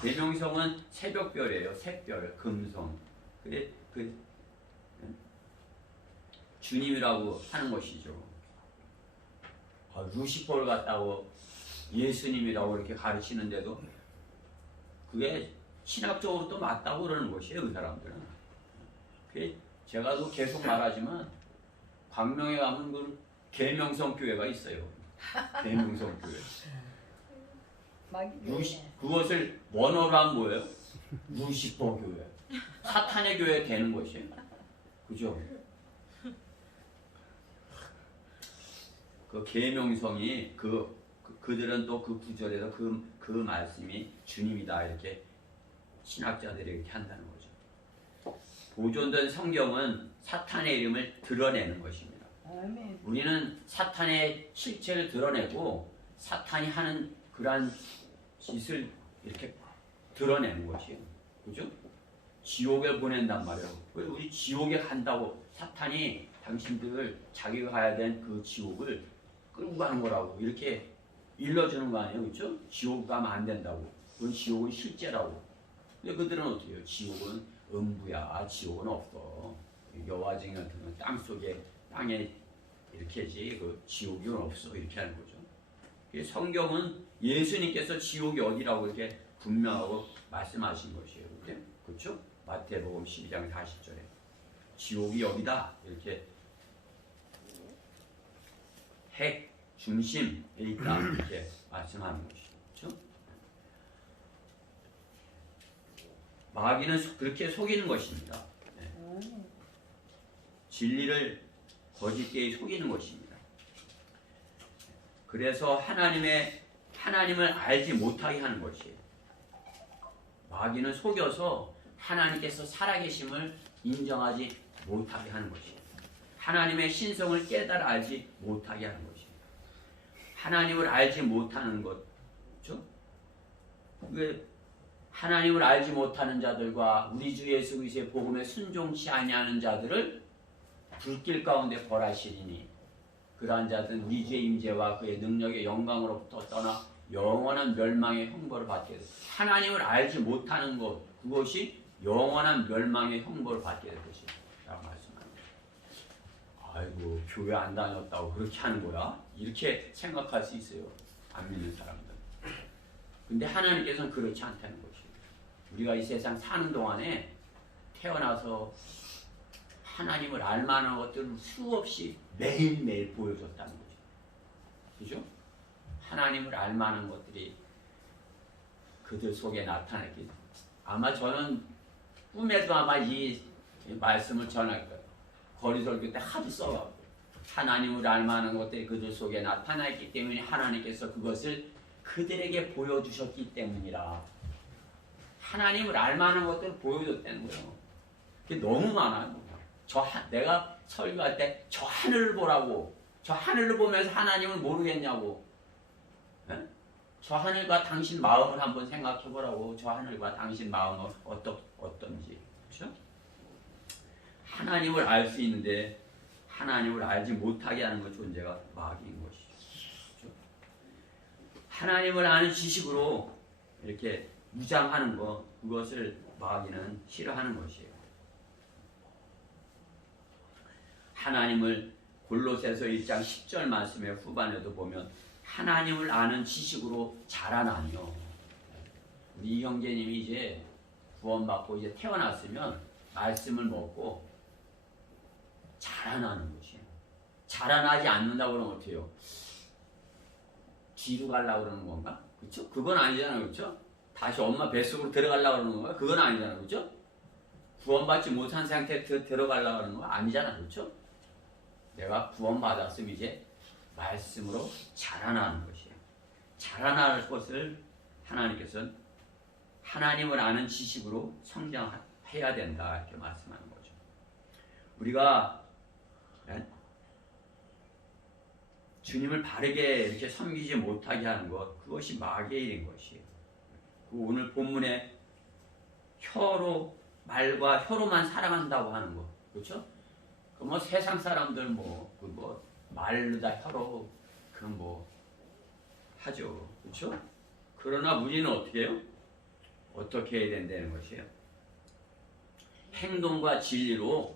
계명성은 새벽별이에요. 새별, 금성. 그게 주님이라고 하는 것이죠. 루시퍼를 갖다고 예수님이라고 이렇게 가르치는데도 그게 신학적으로 또 맞다고 그러는 것이에요. 그 사람들은. 제가 또 계속 말하지만 광명에 가면 그 계명성 교회가 있어요. 계명성 교회. 그것을 원어로 하면 뭐예요? 루시퍼 교회. 사탄의 교회 되는 것이에요. 그죠? 그 계명성이 그들은 또 그 구절에서 그 말씀이 주님이다 이렇게 신학자들이 이렇게 한다는 거죠. 보존된 성경은 사탄의 이름을 드러내는 것입니다. 우리는 사탄의 실체를 드러내고 사탄이 하는 그러한 짓을 이렇게 드러내는 것이에요. 그죠? 지옥에 보낸단 말이에요. 우리 지옥에 간다고 사탄이 당신들을 자기가 가야 된 그 지옥을 끌고 가는 거라고 이렇게 일러주는 거 아니에요. 그렇죠? 지옥 가면 안 된다고. 그건 지옥은 실제라고. 근데 그들은 어떻게 해요? 지옥은 음부야. 지옥은 없어. 여호와 증인 같은 건 땅속에 땅에 이렇게지 그 지옥이 없어. 이렇게 하는 거죠. 성경은 예수님께서 지옥이 어디라고 이렇게 분명하고 말씀하신 것이에요. 그렇죠? 마태복음 12장 40절에 지옥이 여기다 이렇게 핵 중심에 있다 이렇게 말씀하는 것이죠. 그렇죠? 마귀는 그렇게 속이는 것입니다. 진리를 거짓되이 속이는 것입니다. 그래서 하나님을 알지 못하게 하는 것이에요. 마귀는 속여서 하나님께서 살아계심을 인정하지 못하게 하는 것이에요. 하나님의 신성을 깨달아 알지 못하게 하는 것이에요. 하나님을 알지 못하는 것, 그렇죠? 하나님을 알지 못하는 자들과 우리 주 예수 그리스도의 복음에 순종치 아니하는 자들을 불길 가운데 벌하시리니 그러한 자들은 우리 주의 임재와 그의 능력의 영광으로부터 떠나 영원한 멸망의 형벌을 받게 될 것입니다. 하나님을 알지 못하는 것, 그것이 영원한 멸망의 형벌을 받게 될 것이다 라고 말씀합니다. 아이고 교회 안 다녔다고 그렇게 하는 거야? 이렇게 생각할 수 있어요. 안 믿는 사람들. 근데 하나님께서는 그렇지 않다는 것이에요. 우리가 이 세상 사는 동안에 태어나서 하나님을 알만한 것들을 수없이 매일매일 보여줬다는 거죠. 그죠? 하나님을 알만한 것들이 그들 속에 나타났기. 아마 저는 꿈에도 아마 이 말씀을 전할 거예요. 거리설교 때 하도 써가지고 하나님을 알만한 것들이 그들 속에 나타났기 때문에 하나님께서 그것을 그들에게 보여주셨기 때문이라. 하나님을 알만한 것들을 보여줬다는 거예요. 그게 너무 많아요. 내가 설교할 때 저 하늘을 보라고. 저 하늘을 보면서 하나님을 모르겠냐고. 네? 저 하늘과 당신 마음을 한번 생각해 보라고. 저 하늘과 당신 마음은 어떤지. 그렇죠? 하나님을 알 수 있는데 하나님을 알지 못하게 하는 것 존재가 마귀인 것이죠. 그렇죠? 하나님을 아는 지식으로 이렇게 무장하는 것, 그것을 마귀는 싫어하는 것이에요. 하나님을 골로새서 1장 10절 말씀의 후반에도 보면 하나님을 아는 지식으로 자라나며, 우리 이 형제님이 이제 구원받고 이제 태어났으면 말씀을 먹고 자라나는 것이에요. 자라나지 않는다고 그러면 어떻게 해요? 뒤로 가려고 그러는 건가? 그렇죠? 그건 아니잖아요. 그렇죠? 다시 엄마 뱃속으로 들어가려고 그러는 건가? 그건 아니잖아요. 그렇죠? 구원받지 못한 상태에 들어가려고 그러는 거 아니잖아요. 그렇죠? 내가 구원받았으면 이제 말씀으로 자라나는 것이에요. 자라날 것을 하나님께서는 하나님을 아는 지식으로 성장해야 된다 이렇게 말씀하는 거죠. 우리가 주님을 바르게 이렇게 섬기지 못하게 하는 것, 그것이 마귀의 일인 것이에요. 오늘 본문에 말과 혀로만 사랑한다고 하는 것, 그렇죠? 그 세상 사람들 말로 다 혀로 하죠, 그렇죠? 그러나 우리는 어떻게 해요? 어떻게 해야 된다는 것이에요. 행동과 진리로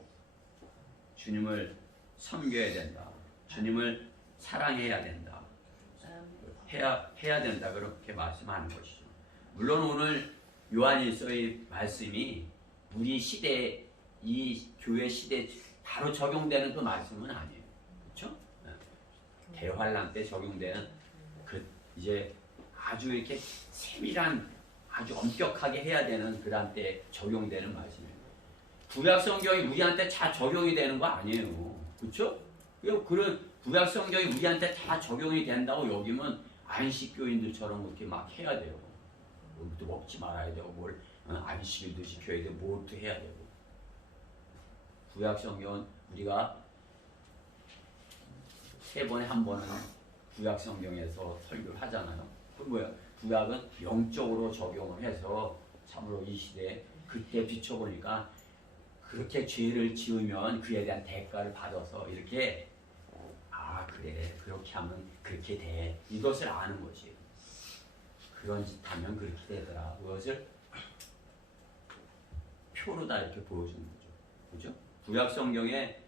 주님을 섬겨야 된다. 주님을 사랑해야 된다. 해야 된다. 그렇게 말씀하는 것이죠. 물론 오늘 요한일서의 말씀이 우리 시대, 이 교회 시대에 바로 적용되는 그 말씀은 아니에요. 그렇죠? 대환란 때 적용되는 그 이제 아주 이렇게 세밀한 아주 엄격하게 해야 되는 그런 때 적용되는 말씀이에요. 구약 성경이 우리한테 다 적용이 되는 거 아니에요. 그렇죠? 그런 구약 성경이 우리한테 다 적용이 된다고 여기면 안식교인들처럼 그렇게 막 해야 돼요. 뭘또 먹지 말아야 되고 뭘 안식일도 지켜야 되고 뭘 또 해야 되고. 구약 성경은 우리가 3번에 1번은 구약 성경에서 설교를 하잖아요. 그 뭐야? 구약은 영적으로 적용을 해서 참으로 이 시대에 그때 비춰보니까 그렇게 죄를 지으면 그에 대한 대가를 받아서 이렇게 그래 그렇게 하면 그렇게 돼 이것을 아는 거지. 그런 짓 하면 그렇게 되더라. 그것을 표로 다 이렇게 보여주는 거죠. 그죠? 구약 성경에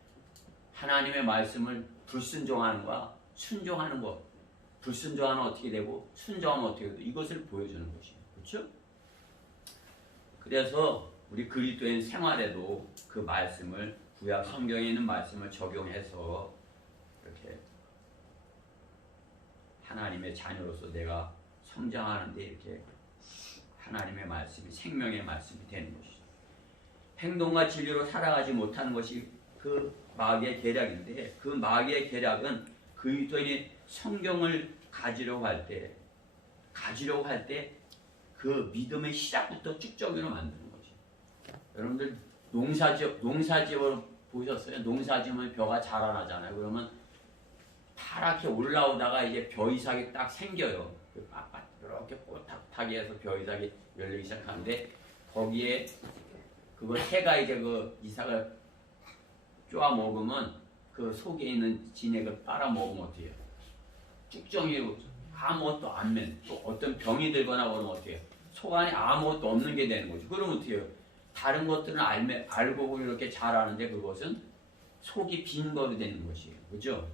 하나님의 말씀을 불순종하는 거와 순종하는 것. 불순종하면 어떻게 되고 순종하면 어떻게 되고 이것을 보여주는 것이에요. 그렇죠? 그래서 우리 그리스도인 생활에도 그 말씀을 구약 성경에 있는 말씀을 적용해서 이렇게 하나님의 자녀로서 내가 성장하는데 이렇게 하나님의 말씀이 생명의 말씀이 되는 것이죠. 행동과 진리로 살아가지 못하는 것이 그 마귀의 계략인데 그 마귀의 계략은 그리스도인이 성경을 가지려고 할 때 그 믿음의 시작부터 쭉정이로 만드는 거지. 여러분들 농사지어 보셨어요? 농사지으면 벼가 자라나잖아요. 그러면 파랗게 올라오다가 이제 벼이삭이 딱 생겨요. 이렇게 꼬탁하게 해서 벼이삭이 열리기 시작하는데 거기에 그거 새가 이제 그 이삭을 쪼아 먹으면 그 속에 있는 진액을 빨아 먹으면 어떻게 해요? 쭉정이로 아무것도 안 맨, 또 어떤 병이 들거나 그러면 어떻게 해요? 속 안에 아무것도 없는 게 되는 거죠. 그러면 어떻게 해요? 다른 것들은 알고 이렇게 잘하는데 그것은 속이 빈 거로 되는 것이에요. 그죠?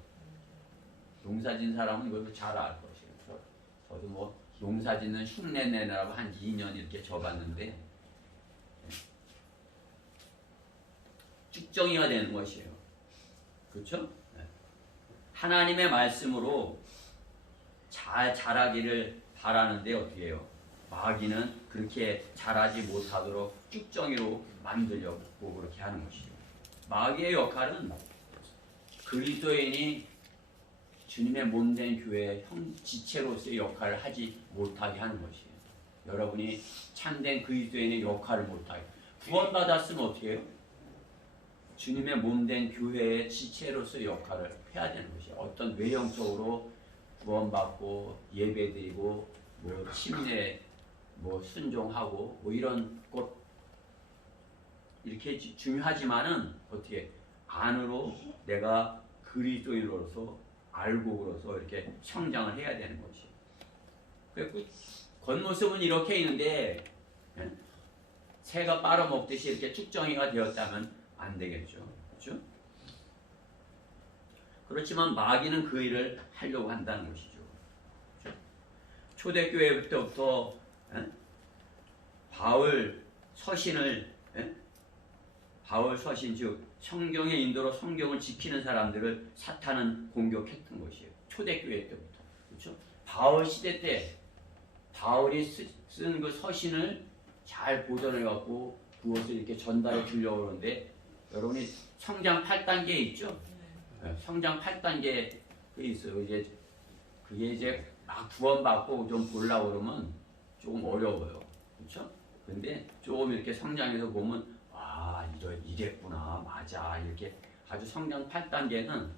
농사진 사람은 이것도 잘 알 것이에요. 저도 뭐 농사짓는 흉내 내느라고 한 2년 이렇게 져봤는데 쭉정이가 되는 것이에요. 그렇죠? 하나님의 말씀으로 잘 자라기를 바라는데 어떻게 해요? 마귀는 그렇게 자라지 못하도록 쭉정이로 만들려고 그렇게 하는 것이죠. 마귀의 역할은 그리스도인이 주님의 몸된 교회의 지체로서의 역할을 하지 못하게 하는 것이에요. 여러분이 참된 그리스도인의 역할을 못하게. 구원받았으면 어떻게 해요? 주님의 몸된 교회의 지체로서의 역할을 해야 되는 것이에요. 어떤 외형적으로 구원받고 예배드리고 뭐 침례 뭐 순종하고 뭐 이런 것 이렇게 중요하지만은 어떻게 안으로 내가 그리스도인으로서 알고로서 이렇게 성장을 해야 되는 것이. 그 겉모습은 이렇게 있는데 새가 빨아먹듯이 이렇게 쭉정이가 되었다면 안 되겠죠. 그렇죠? 그렇지만 마귀는 그 일을 하려고 한다는 것이죠. 그렇죠? 초대교회 때부터 바울 서신 즉 성경의 인도로 성경을 지키는 사람들을 사탄은 공격했던 것이에요. 초대교회 때부터. 그렇죠? 바울 시대 때 바울이 쓴 그 서신을 잘 보존해 갖고 그것을 이렇게 전달해 주려고 하는데 여러분이 성장 8단계 있죠? 성장 8단계 그 있어요. 그게 이제 막 구원받고 좀 보려고 그러면 조금 어려워요. 그렇죠? 근데 조금 이렇게 성장해서 보면 이랬구나, 맞아. 이렇게 아주 성장 8단계는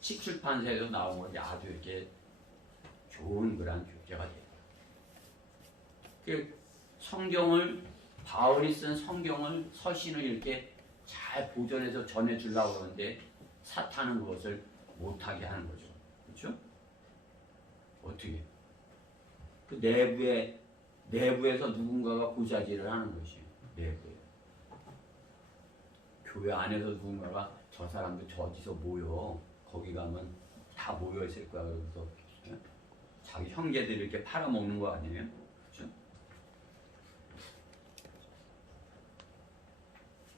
칙출판서에도 나온 건데 아주 이렇게 좋은 그런 교재가 돼요. 그 성경을, 바울이 쓴 성경을, 서신을 이렇게 잘 보존해서 전해주려고 그러는데 사탄은 그것을 못하게 하는 거죠. 그렇죠? 어떻게? 그 내부에 내부에서 누군가가 고자질을 하는 것이에요. 내부에. 교회 안에서 누군가가 저 사람들 저기서 모여. 거기 가면 다 모여 있을 거야. 그러면서 자기 형제들이 이렇게 팔아먹는 거 아니에요? 그렇죠?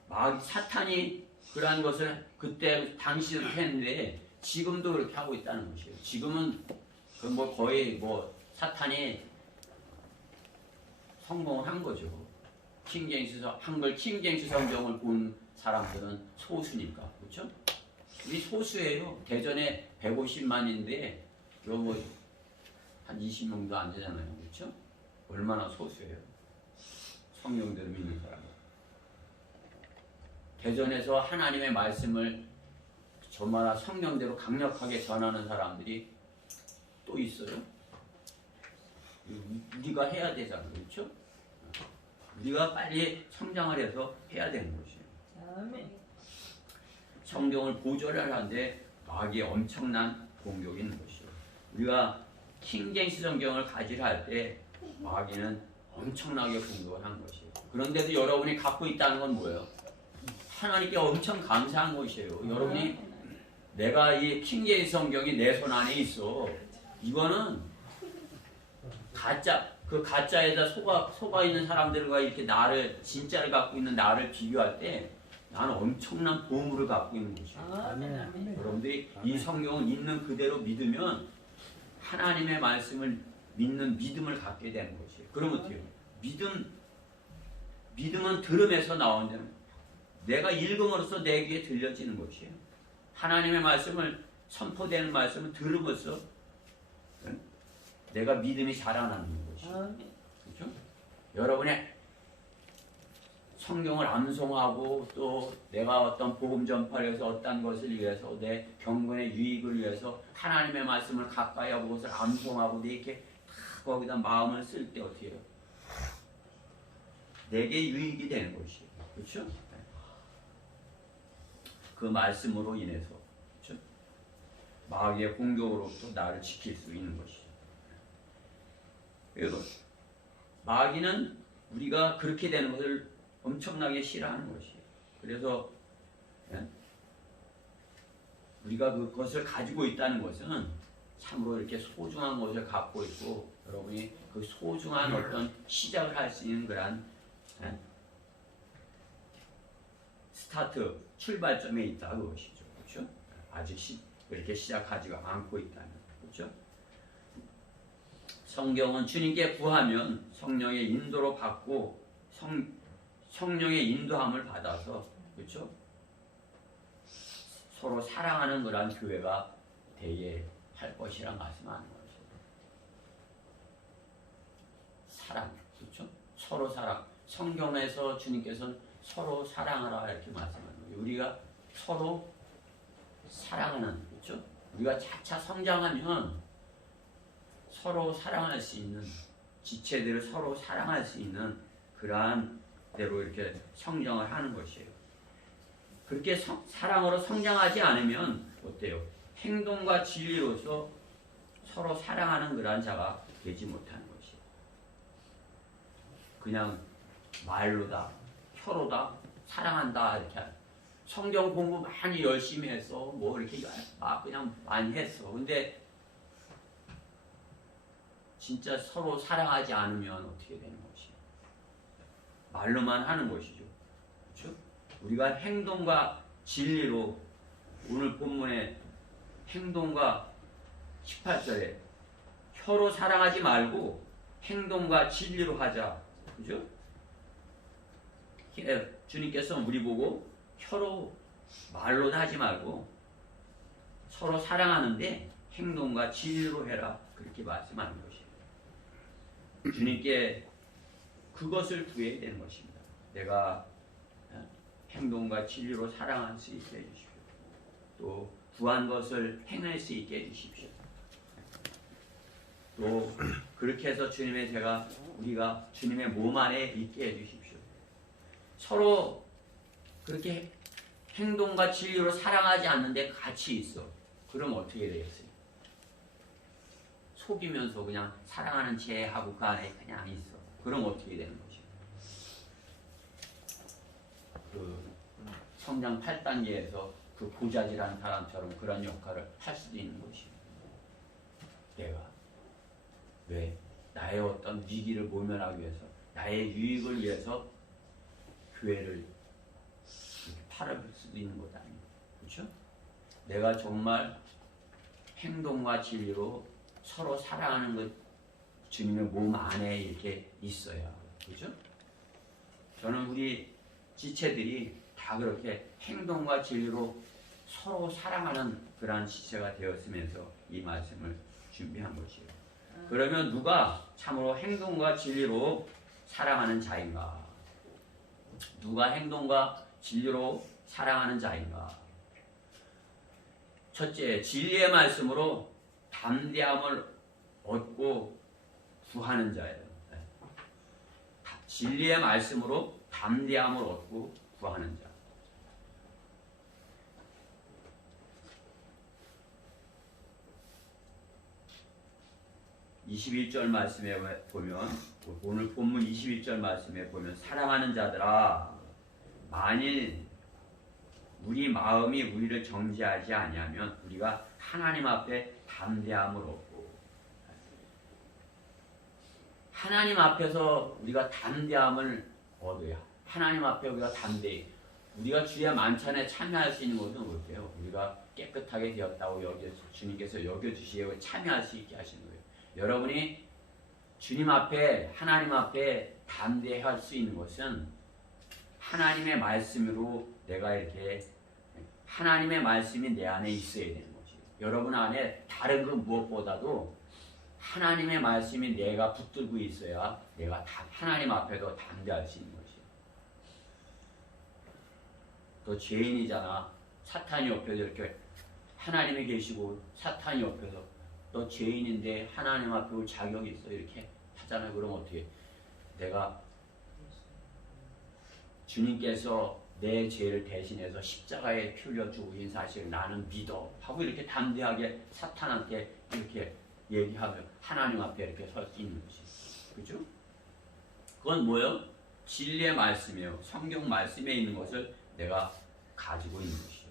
막 사탄이 그러한 것을 그때 당시는 했는데 지금도 그렇게 하고 있다는 것이에요. 지금은 그 뭐 거의 뭐 사탄이 성공을 한 거죠. 한글 킹제임스 성경을 본 사람들은 소수니까. 그렇죠? 우리 소수예요. 대전에 150만인데 뭐 한 20명도 안 되잖아요. 그렇죠? 얼마나 소수예요. 성령대로 믿는 사람은. 대전에서 하나님의 말씀을 저마다 성령대로 강력하게 전하는 사람들이 또 있어요. 우리가 해야 되잖아요. 그렇죠? 우리가 빨리 성장을 해서 해야 되는 것이에요. 성경을 보존을 하는데 마귀의 엄청난 공격이 있는 것이에요. 우리가 킹제임스 성경을 가지려 할 때 마귀는 엄청나게 공격을 한 것이에요. 그런데도 여러분이 갖고 있다는 건 뭐예요? 하나님께 엄청 감사한 것이에요. 여러분이 내가 이 킹제임스 성경이 내 손 안에 있어. 이거는 그 가짜에다 속아 있는 사람들과 이렇게 나를 진짜를 갖고 있는 나를 비교할 때 나는 엄청난 보물을 갖고 있는 것이에요. 여러분들이 이 성경을 있는 그대로 믿으면 하나님의 말씀을 믿는 믿음을 갖게 되는 것이에요. 그럼 어때요? 믿음은 들음에서 나오는데 내가 읽음으로써 내 귀에 들려지는 것이에요. 하나님의 말씀을 선포되는 말씀을 들음으로써 내가 믿음이 자라나는 것이에요. 그렇죠? 여러분의 성경을 암송하고 또 내가 어떤 복음 전파를 위해서 어떤 것을 위해서 내 경건의 유익을 위해서 하나님의 말씀을 가까이 하고 그것을 암송하고 이렇게 다 거기다 마음을 쓸 때 어떻게 해요? 내게 유익이 되는 것이에요. 그렇죠? 그 말씀으로 인해서 그렇죠? 마귀의 공격으로부터 나를 지킬 수 있는 것이죠. 그리고 마귀는 우리가 그렇게 되는 것을 엄청나게 싫어하는 것이에요. 그래서 우리가 그것을 가지고 있다는 것은 참으로 이렇게 소중한 것을 갖고 있고 여러분이 그 소중한 어떤 시작을 할 수 있는 그런 스타트 출발점에 있다 그것이죠. 그렇죠? 아직 그렇게 시작하지가 않고 있다는 그렇죠? 성경은 주님께 구하면 성령의 인도로 받고 성령의 인도함을 받아서 그렇죠? 서로 사랑하는 그런 교회가 되게 할 것이라 말씀하는 거죠. 사랑, 그렇죠? 서로 사랑. 성경에서 주님께서는 서로 사랑하라 이렇게 말씀하는 거예요. 우리가 서로 사랑하는, 그렇죠? 우리가 차차 성장하면 서로 사랑할 수 있는, 지체들을 서로 사랑할 수 있는 그러한 대로 이렇게 성장을 하는 것이에요. 그렇게 사랑으로 성장하지 않으면 어때요? 행동과 진리로서 서로 사랑하는 그러한 자가 되지 못하는 것이에요. 그냥 말로다, 혀로다, 사랑한다 이렇게 성경 공부 많이 열심히 해서 뭐 이렇게 그냥 많이 했어. 근데 진짜 서로 사랑하지 않으면 어떻게 되는 것이에요? 말로만 하는 것이죠. 그렇죠? 우리가 행동과 진리로 오늘 본문의 행동과 18절에 혀로 사랑하지 말고 행동과 진리로 하자. 그죠? 주님께서 우리 보고 혀로 말로 하지 말고 서로 사랑하는데 행동과 진리로 해라. 그렇게 말씀하는 것이에요. 주님께 그것을 구해야 되는 것입니다. 내가 행동과 진리로 사랑할 수 있게 해주십시오. 또 구한 것을 행할 수 있게 해주십시오. 또 그렇게 해서 우리가 주님의 몸 안에 있게 해주십시오. 서로 그렇게 행동과 진리로 사랑하지 않는데 같이 있어. 그럼 어떻게 되겠어요? 속이면서 그냥 사랑하는 체 하고 그 안에 그냥 있어. 그럼 어떻게 되는 거지? 그 성장 8단계에서 그 고자질한 사람처럼 그런 역할을 할 수도 있는 것이. 내가 왜 나의 어떤 위기를 모면하기 위해서, 나의 유익을 위해서 교회를 이렇게 팔아볼 수도 있는 것 아니에요. 그렇죠? 내가 정말 행동과 진리로 서로 사랑하는 것, 주님의 몸 안에 이렇게 있어야. 그렇죠? 저는 우리 지체들이 다 그렇게 행동과 진리로 서로 사랑하는 그러한 지체가 되었으면서 이 말씀을 준비한 것이에요. 그러면 누가 참으로 행동과 진리로 사랑하는 자인가? 누가 행동과 진리로 사랑하는 자인가? 첫째, 진리의 말씀으로 담대함을 얻고 구하는 자예요. 진리의 말씀으로 담대함을 얻고 구하는 자. 21절 말씀에 보면, 오늘 본문 21절 말씀에 보면, 사랑하는 자들아, 만일 우리 마음이 우리를 정죄하지 아니하면 우리가 하나님 앞에 담대함을 얻고, 하나님 앞에서 우리가 담대함을 얻어야, 하나님 앞에 우리가 담대히, 우리가 주의 만찬에 참여할 수 있는 것은 어때요? 우리가 깨끗하게 되었다고 주님께서 여겨주시고 참여할 수 있게 하시는 거예요. 여러분이 주님 앞에, 하나님 앞에 담대할 수 있는 것은 하나님의 말씀으로, 내가 이렇게 하나님의 말씀이 내 안에 있어야 되는 거지. 여러분 안에 다른 그 무엇보다도 하나님의 말씀이 내가 붙들고 있어야 내가 하나님 앞에도 담대할 수 있는 거지. 너 죄인이잖아. 사탄이 옆에서 이렇게, 하나님이 계시고 사탄이 옆에서 너 죄인인데 하나님 앞에 올 자격이 있어 이렇게 하잖아요. 그럼 어떻게? 내가 주님께서 내 죄를 대신해서 십자가에 피 흘려 죽으신 사실을 나는 믿어 하고 이렇게 담대하게 사탄한테 이렇게 얘기하면 하나님 앞에 이렇게 설 수 있는 것이. 그죠? 그건 뭐예요? 진리의 말씀이에요. 성경 말씀에 있는 것을 내가 가지고 있는 것이죠.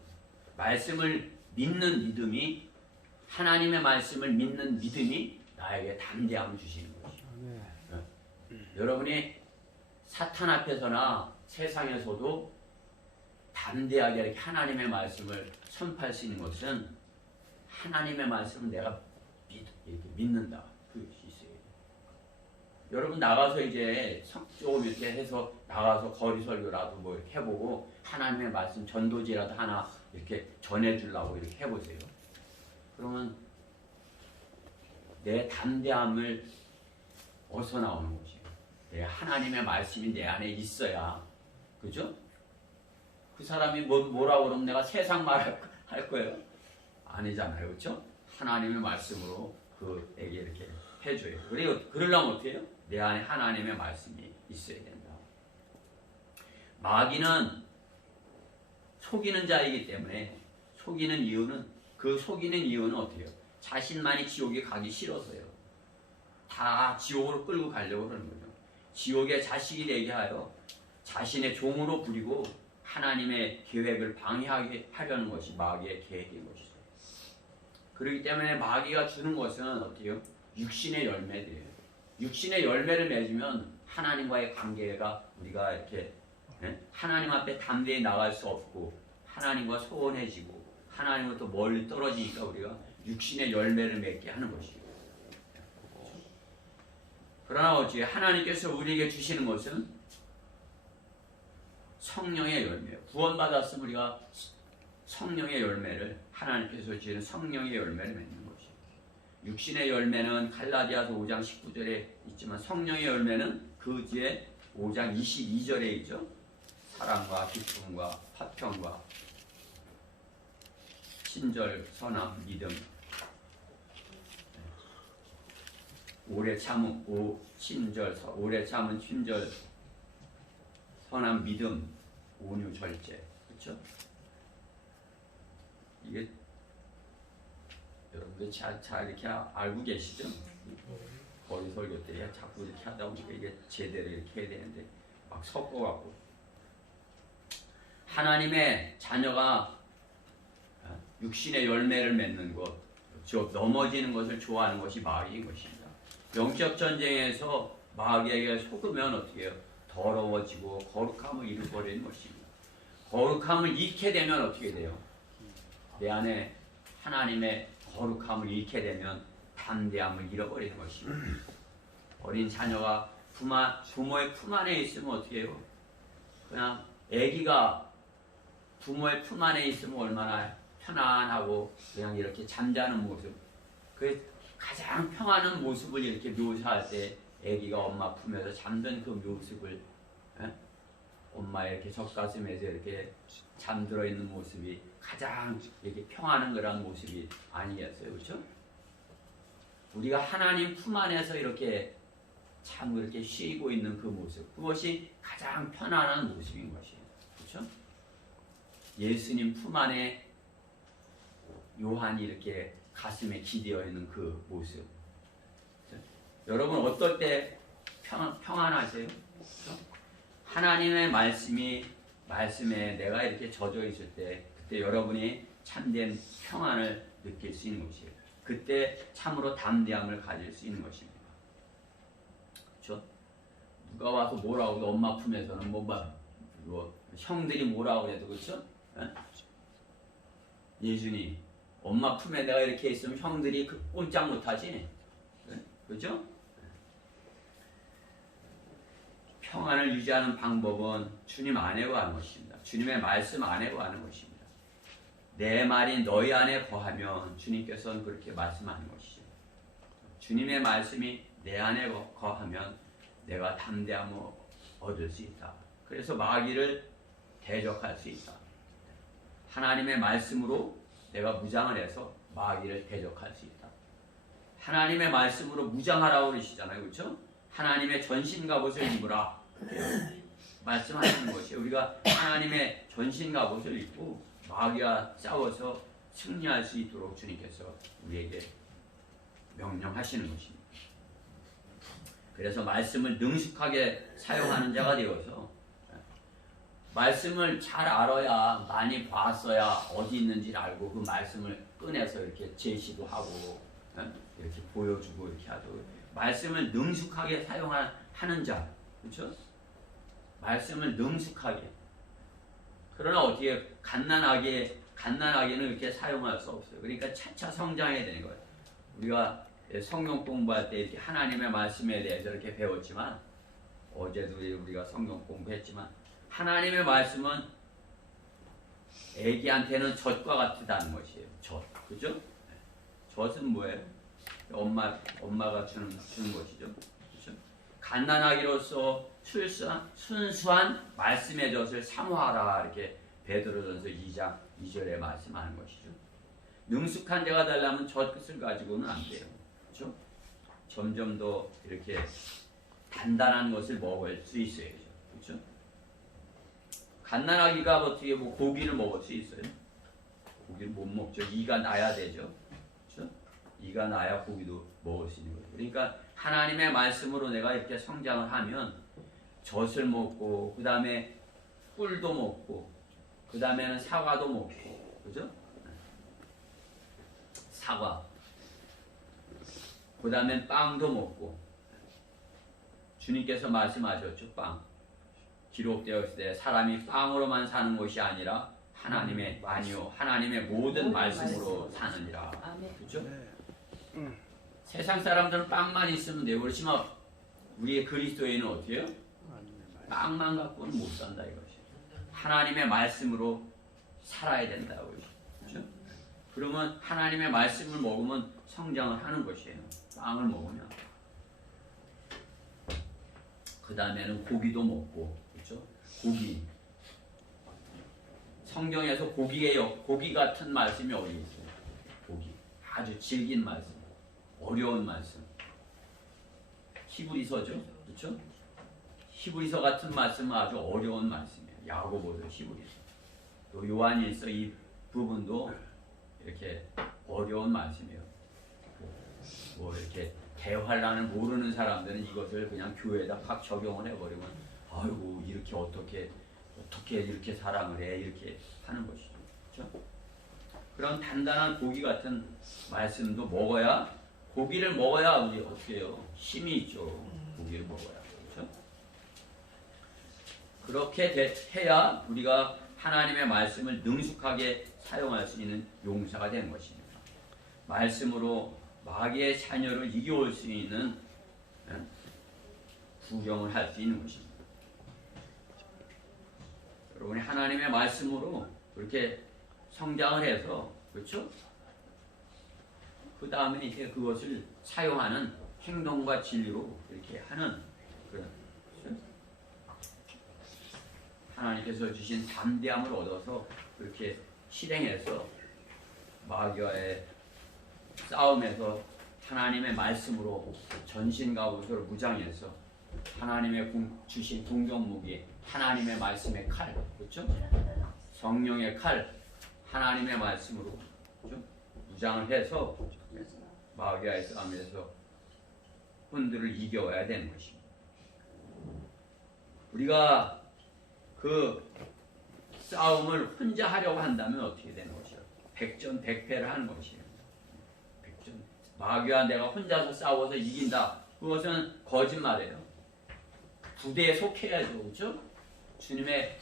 말씀을 믿는 믿음이, 하나님의 말씀을 믿는 믿음이 나에게 담대함을 주시는 것이죠. 여러분이 사탄 앞에서나 세상에서도 담대하게 이렇게 하나님의 말씀을 선포할 수 있는 것은 하나님의 말씀을 내가 이렇게 믿는다. 그것이 있어요. 여러분 나가서 이제 조금 이렇게 해서 나가서 거리 설교라도 뭐 이렇게 해보고 하나님의 말씀 전도지라도 하나 이렇게 전해주려고 이렇게 해보세요. 그러면 내 담대함을 어디서 나오는 것이에요? 내 하나님의 말씀이 내 안에 있어야. 그죠? 그 사람이 뭐라고 그러면 내가 세상 말 할 거예요? 아니잖아요. 그렇죠? 하나님의 말씀으로 그에게 이렇게 해줘요. 그러려면 어떻게 해요? 내 안에 하나님의 말씀이 있어야 된다. 마귀는 속이는 자이기 때문에, 속이는 이유는 어떻게 해요? 자신만이 지옥에 가기 싫어서요. 다 지옥으로 끌고 가려고 그러는 거죠. 지옥의 자식이 되게 하여 자신의 종으로 부리고 하나님의 계획을 방해하게 하려는 것이 마귀의 계획인 것이죠. 그렇기 때문에 마귀가 주는 것은 어때요? 육신의 열매들이에요. 육신의 열매를 맺으면 하나님과의 관계가, 우리가 이렇게 하나님 앞에 담대히 나갈 수 없고 하나님과 소원해지고 하나님으로부터 멀리 떨어지니까 우리가 육신의 열매를 맺게 하는 것이에요. 그러나 어찌 하나님께서 우리에게 주시는 것은 성령의 열매예요. 구원받았으면 우리가 성령의 열매를, 하나님께서 주시는 성령의 열매를 맺는 것이에요. 육신의 열매는 갈라디아서 5장 19절에 있지만 성령의 열매는 그 뒤에 5장 22절에 있죠. 사랑과 기쁨과 화평과 친절, 선함, 믿음, 오래 참음, 오래 참은 친절, 선함, 믿음, 온유, 절제. 그렇죠? 이게 여러분들 잘 이렇게 알고 계시죠? 거기 설교 때 자꾸 이렇게 하다 보니까 이게 제대로 이렇게 해야 되는데 막 섞어갖고 하나님의 자녀가 육신의 열매를 맺는 것, 즉 넘어지는 것을 좋아하는 것이 마귀인 것입니다. 영적 전쟁에서 마귀에게 속으면 어떻게 해요? 더러워지고 거룩함을 잃어버리는 것입니다. 거룩함을 잃게 되면 어떻게 돼요? 내 안에 하나님의 거룩함을 잃게 되면 담대함을 잃어버리는 것입니다. 어린 자녀가 부모의 품 안에 있으면 어떻게 해요? 그냥 아기가 부모의 품 안에 있으면 얼마나 편안하고 그냥 이렇게 잠자는 모습, 그 가장 평안한 모습을 이렇게 묘사할 때 아기가 엄마 품에서 잠든 그 모습을 엄마 이렇게 젖가슴에서 이렇게 잠들어 있는 모습이 가장 이렇게 평안한 그런 모습이 아니겠어요, 그렇죠? 우리가 하나님 품 안에서 이렇게 참 이렇게 쉬고 있는 그 모습, 그것이 가장 편안한 모습인 것이에요, 그렇죠? 예수님 품 안에 요한이 이렇게 가슴에 기대어 있는 그 모습. 여러분 어떨 때 평안하세요? 하나님의 말씀에 내가 이렇게 젖어 있을 때 그때 여러분이 참된 평안을 느낄 수 있는 것이에요. 그때 참으로 담대함을 가질 수 있는 것입니다. 그렇죠? 누가 와서 뭐라고 해도 엄마 품에서는 형들이 뭐라고 해도 그렇죠? 예준이 엄마 품에 내가 이렇게 있으면 형들이 꼼짝 못하지, 그렇죠? 평안을 유지하는 방법은 주님 안에 거하는 것입니다. 주님의 말씀 안에 거하는 것입니다. 내 말이 너희 안에 거하면 주님께서는 그렇게 말씀하는 것이죠. 주님의 말씀이 내 안에 거하면 내가 담대함을 얻을 수 있다. 그래서 마귀를 대적할 수 있다. 하나님의 말씀으로 내가 무장을 해서 마귀를 대적할 수 있다. 하나님의 말씀으로 무장하라고 그러시잖아요, 그렇죠? 하나님의 전신갑옷을 입으라 말씀하시는 것이 우리가 하나님의 전신갑옷을 입고 마귀와 싸워서 승리할 수 있도록 주님께서 우리에게 명령하시는 것입니다. 그래서 말씀을 능숙하게 사용하는 자가 되어서 말씀을 잘 알아야, 많이 봤어야 어디 있는지를 알고 그 말씀을 꺼내서 이렇게 제시도 하고 이렇게 보여주고 이렇게 하죠. 말씀을 능숙하게 사용하는 자, 그렇죠? 말씀을 능숙하게. 그러나 어떻게 갓난아기는 이렇게 사용할 수 없어요. 그러니까 차차 성장해야 되는 거예요. 우리가 성경 공부할 때 이렇게 하나님의 말씀에 대해서 이렇게 배웠지만, 어제도 우리가 성경 공부했지만, 하나님의 말씀은 애기한테는 젖과 같다는 것이에요. 젖, 그죠? 젖은 뭐예요? 엄마가 주는 것이죠. 그렇죠? 갓난아기로서 순수한 말씀의 젖을 사모하라, 이렇게 베드로전서 2장 2절에 말씀하는 것이죠. 능숙한 자가 되려면 젖을 가지고는 안 돼요. 그렇죠? 점점 더 이렇게 단단한 것을 먹을 수 있어야죠. 그렇죠? 갓난아기가 어떻게 고기를 먹을 수 있어요? 고기를 못 먹죠. 이가 나야 되죠. 그렇죠? 이가 나야 고기도 먹을 수 있는 거죠. 그러니까 하나님의 말씀으로 내가 이렇게 성장을 하면 젖을 먹고, 그 다음에 꿀도 먹고, 그 다음에는 사과도 먹고, 그죠? 사과. 그 다음엔 빵도 먹고. 주님께서 말씀하셨죠, 빵. 기록되었을 때 사람이 빵으로만 사는 것이 아니라 하나님의 모든 말씀으로 사느니라. 그렇죠? 세상 사람들은 빵만 있으면 돼요. 그렇지만 우리의 그리스도인은 어떻게 해요? 빵만 갖고는 못 산다 이것이. 하나님의 말씀으로 살아야 된다고. 그렇죠? 그러면 하나님의 말씀을 먹으면 성장을 하는 것이에요. 빵을 먹으면. 그 다음에는 고기도 먹고, 그렇죠? 고기. 성경에서 고기 같은 말씀이 어디 있어요? 고기. 아주 질긴 말씀, 어려운 말씀. 히브리서죠, 그렇죠? 히브리서 같은 말씀은 아주 어려운 말씀이에요. 야고보서, 히브리서. 또 요한일서 이 부분도 이렇게 어려운 말씀이에요. 뭐 이렇게 대환란을 모르는 사람들은 이것을 그냥 교회에다 팍 적용을 해버리면 아이고 이렇게 어떻게 이렇게 사랑을 해 이렇게 하는 것이죠. 그렇죠? 그런 단단한 고기 같은 말씀도 먹어야 고기를 먹어야 우리 어떻게 해요? 힘이 있죠. 고기를 먹어야. 그렇죠? 그렇게 해야 우리가 하나님의 말씀을 능숙하게 사용할 수 있는 용사가 되는 것입니다. 말씀으로 마귀의 자녀를 이겨올 수 있는 구경을 할 수 있는 것입니다. 여러분이 하나님의 말씀으로 그렇게 성장을 해서 그렇죠? 그 다음에 이제 그것을 사용하는 행동과 진리로 이렇게 하는 그런 그렇죠? 하나님께서 주신 담대함을 얻어서 그렇게 실행해서 마귀와의 싸움에서 하나님의 말씀으로 전신갑옷으로 무장해서 하나님의 주신 공격무기 하나님의 말씀의 칼, 그렇죠? 성령의 칼, 하나님의 말씀으로 그렇죠? 무장을 해서 마귀와의 싸움에서 혼들을 이겨야 되는 것입니다. 우리가 그 싸움을 혼자 하려고 한다면 어떻게 되는 것이요? 백전백패를 하는 것이에요. 마귀와 내가 혼자서 싸워서 이긴다. 그것은 거짓말이에요. 부대에 속해야죠. 그렇죠? 주님의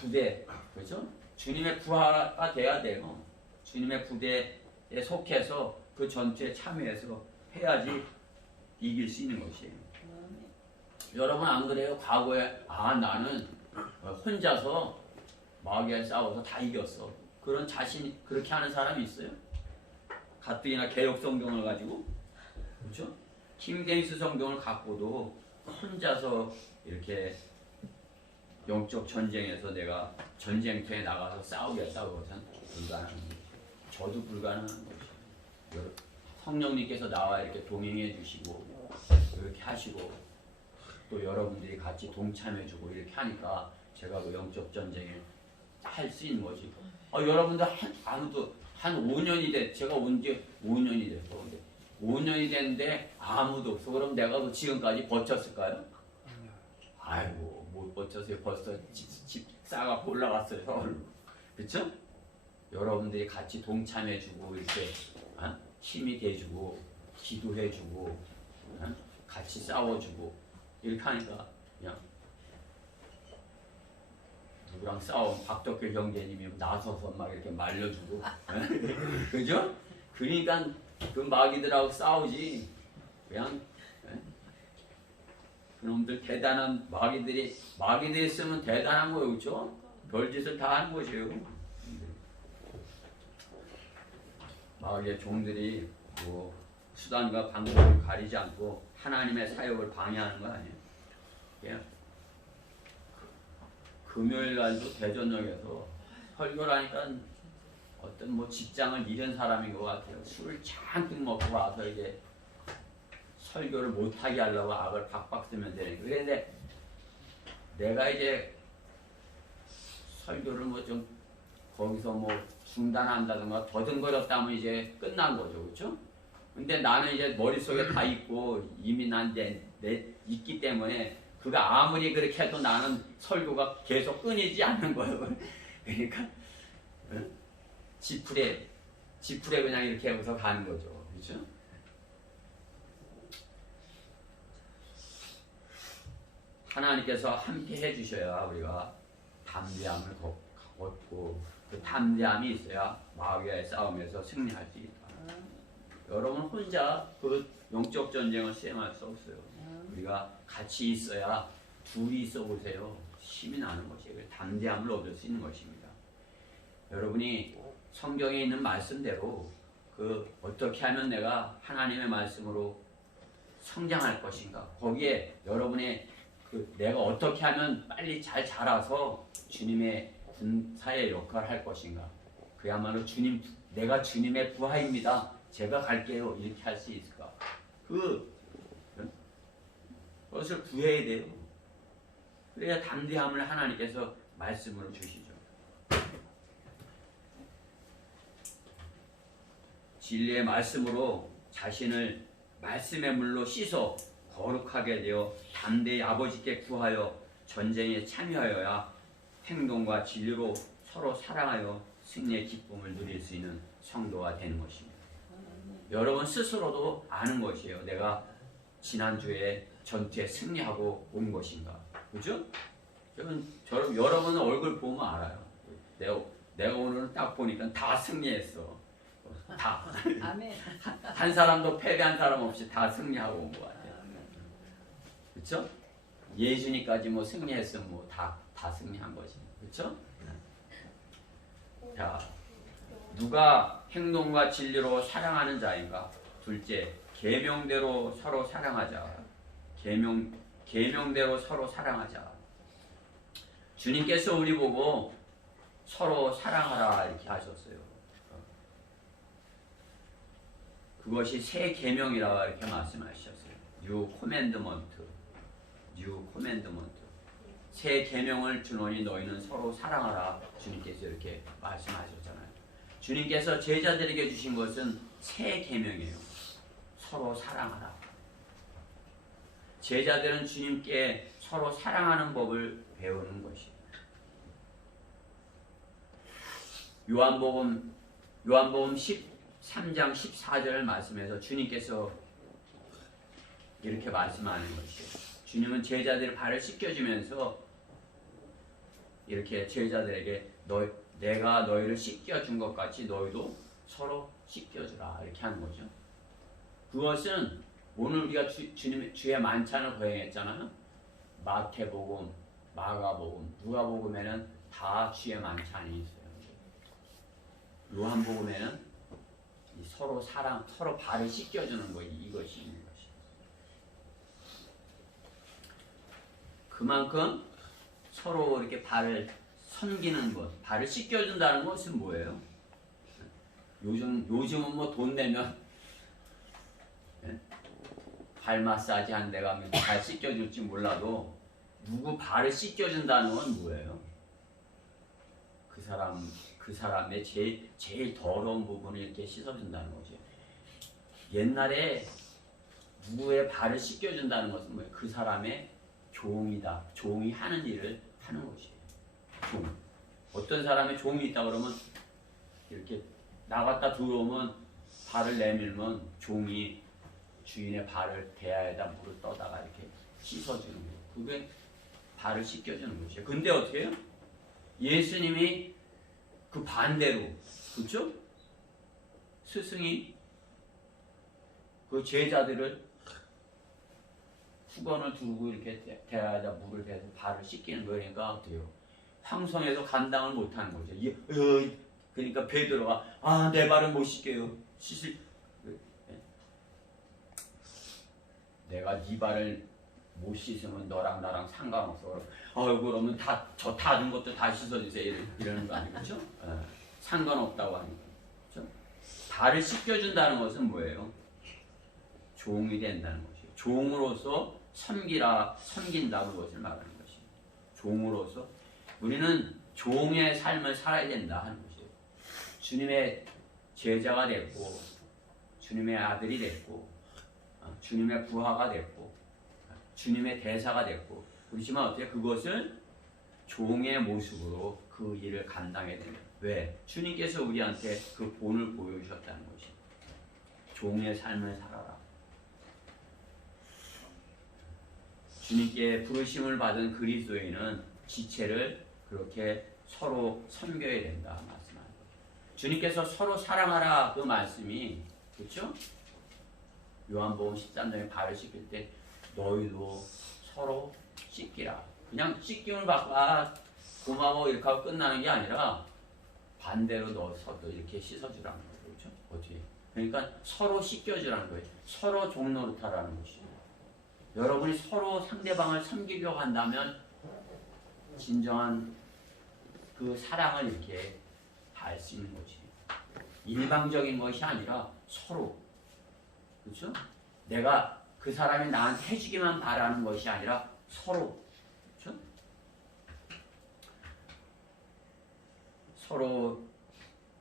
부대, 그렇죠? 주님의 부하가 돼야 돼요. 주님의 부대에 속해서 그 전투에 참여해서 해야지 이길 수 있는 것이에요. 여러분 안 그래요? 과거에 나는 혼자서 마귀와 싸워서 다 이겼어. 그런 자신 그렇게 하는 사람이 있어요? 가뜩이나 개역 성경을 가지고 그렇죠? 킹제임스 성경을 갖고도 혼자서 이렇게 영적 전쟁에서 내가 전쟁터에 나가서 싸우겠다 그것은 불가능한 거죠. 저도 불가능한 것이에요. 성령님께서 나와 이렇게 동행해 주시고 이렇게 하시고 또 여러분들이 같이 동참해 주고 이렇게 하니까 제가 그 영적 전쟁에 할 수 있는 거지. 여러분들 아무도 한 5년이 제가 온 지 5년이 됐어. 근데 5년이 됐는데 아무도 없어. 그럼 내가 그 지금까지 버텼을까요? 아이고 못 버텼어요. 벌써 집 싸갖고 올라갔어요. 서울로. 그렇죠? 여러분들이 같이 동참해주고 이렇게 힘이 돼주고 기도해주고 같이 싸워주고 이렇게 하니까 그냥 누구랑 싸움 박덕규 형제님이 나서서 막 이렇게 말려주고 그죠? 그러니까 그 마귀들하고 싸우지 그냥 그놈들 대단한 마귀들이 있으면 대단한 거예요. 그렇죠? 별짓을 다 하는 것이에요. 마귀의 종들이 뭐 수단과 방법을 가리지 않고 하나님의 사역을 방해하는 거 아니에요. 그냥 금요일 날도 대전역에서 설교를 하니까 어떤 뭐 직장을 잃은 사람인 것 같아요. 술을 잔뜩 먹고 와서 이제 설교를 못하게 하려고 악을 박박 쓰면 되니까. 그런데 내가 이제 설교를 뭐 좀 거기서 뭐 중단한다든가 더듬거렸다면 이제 끝난 거죠. 그렇죠? 근데 나는 이제 머릿속에 다 있고 이미 난 있기 때문에 그가 아무리 그렇게 해도 나는 설교가 계속 끊이지 않는 거예요. 그러니까 지풀에 그냥 이렇게 하고서 가는 거죠. 그렇죠? 하나님께서 함께 해주셔야 우리가 담대함을 얻고 그 담대함이 있어야 마귀와의 싸움에서 승리할 수 있다. 여러분 혼자 그 영적 전쟁을 수행할 수 없어요. 우리가 같이 있어야 둘이 있어 보세요. 힘이 나는 것이에요. 담대함을 얻을 수 있는 것입니다. 여러분이 성경에 있는 말씀대로 그 어떻게 하면 내가 하나님의 말씀으로 성장할 것인가. 거기에 여러분의 그 내가 어떻게 하면 빨리 잘 자라서 주님의 군사의 역할을 할 것인가. 그야말로 내가 주님의 부하입니다. 제가 갈게요. 이렇게 할 수 있을까. 그것을 구해야 돼요. 그래야 담대함을 하나님께서 말씀으로 주시죠. 진리의 말씀으로 자신을 말씀의 물로 씻어 거룩하게 되어 담대히 아버지께 구하여 전쟁에 참여하여야 행동과 진리로 서로 사랑하여 승리의 기쁨을 누릴 수 있는 성도가 되는 것입니다. 여러분 스스로도 아는 것이에요. 내가 지난주에 전투에 승리하고 온 것인가. 그죠? 여러분 얼굴 보면 알아요. 내가 오늘 딱 보니까 다 승리했어. 다. 아멘. 한 사람도 패배한 사람 없이 다 승리하고 온 것 같아요. 그렇죠? 예수님까지 뭐 승리했으면 뭐 다 승리한 거지. 그렇죠? 자, 누가 행동과 진리로 사랑하는 자인가? 둘째, 계명대로 서로 사랑하자. 계명대로 서로 사랑하자. 주님께서 우리 보고 서로 사랑하라 이렇게 하셨어요. 그것이 새 계명이라 이렇게 말씀하셨어요. New Commandment. 새 계명을 주노니 너희는 서로 사랑하라. 주님께서 이렇게 말씀하셨잖아요. 주님께서 제자들에게 주신 것은 새 계명이에요. 서로 사랑하라. 제자들은 주님께 서로 사랑하는 법을 배우는 것이에요. 요한복음 13장 14절 말씀에서 주님께서 이렇게 말씀하는 것이에요. 주님은 제자들의 발을 씻겨주면서 이렇게 제자들에게 내가 너희를 씻겨준 것 같이 너희도 서로 씻겨주라 이렇게 하는 거죠. 그것은 오늘 우리가 주의 만찬을 거행했잖아요. 마태복음, 마가복음, 누가복음에는 다 주의 만찬이 있어요. 요한복음에는 서로 사랑, 서로 발을 씻겨주는 거 이것이 있는 것이. 그만큼 서로 이렇게 발을 섬기는 것, 발을 씻겨준다는 것은 뭐예요? 요즘은 뭐 돈 내면 발 마사지 한 데 가면 발 씻겨줄지 몰라도 누구 발을 씻겨준다는 건 뭐예요? 그 사람의 제일 더러운 부분을 이렇게 씻어준다는 거죠. 옛날에 누구의 발을 씻겨준다는 것은 뭐예요? 그 사람의 종이다. 종이 하는 일을 하는 것이에요. 종. 어떤 사람의 종이 있다 그러면 이렇게 나갔다 들어오면 발을 내밀면 종이 주인의 발을 대야에다 물을 떠다가 이렇게 씻어주는 거예요. 그게 발을 씻겨주는 것이에요. 근데 어떻게 해요? 예수님이 그 반대로, 그렇죠? 스승이 그 제자들을 수건을 두고 이렇게 대야에다 물을 대서 발을 씻기는 거니까 어때요? 황성에서 감당을 못하는 거죠. 그러니까 베드로가 내 발은 못 씻겨요. 내가 네 발을 못 씻으면 너랑 나랑 상관없어. 그러면 저 타준 것도 다 씻어주세요. 이러는 거 아니겠죠? 상관없다고 하니까. 그렇죠? 발을 씻겨준다는 것은 뭐예요? 종이 된다는 것이에요. 종으로서 섬긴다는 것을 말하는 것이에요. 종으로서 우리는 종의 삶을 살아야 된다 하는 것이에요. 주님의 제자가 됐고, 주님의 아들이 됐고, 주님의 부하가 됐고, 주님의 대사가 됐고, 그렇지만 어떻게 그것을 종의 모습으로 그 일을 감당해야 됩니다. 왜? 주님께서 우리한테 그 본을 보여주셨다는 것이. 종의 삶을 살아라. 주님께 부르심을 받은 그리스도인은 지체를 그렇게 서로 섬겨야 된다 말씀하는 거죠. 주님께서 서로 사랑하라 그 말씀이, 그렇죠? 요한복음 13장에 발을 씻길 때 너희도 서로 씻기라. 그냥 씻김을 받고 고마워 이렇게 하고 끝나는 게 아니라 반대로 너서도 이렇게 씻어주라는 거예요. 그렇죠? 어떻게? 그러니까 서로 씻겨주라는 거예요. 서로 종노릇하라는 것이죠. 여러분이 서로 상대방을 섬기려고 한다면 진정한 그 사랑을 이렇게 할 수 있는 거지. 일방적인 것이 아니라 서로. 그렇죠? 내가 그 사람이 나한테 해주기만 바라는 것이 아니라 서로. 그렇죠?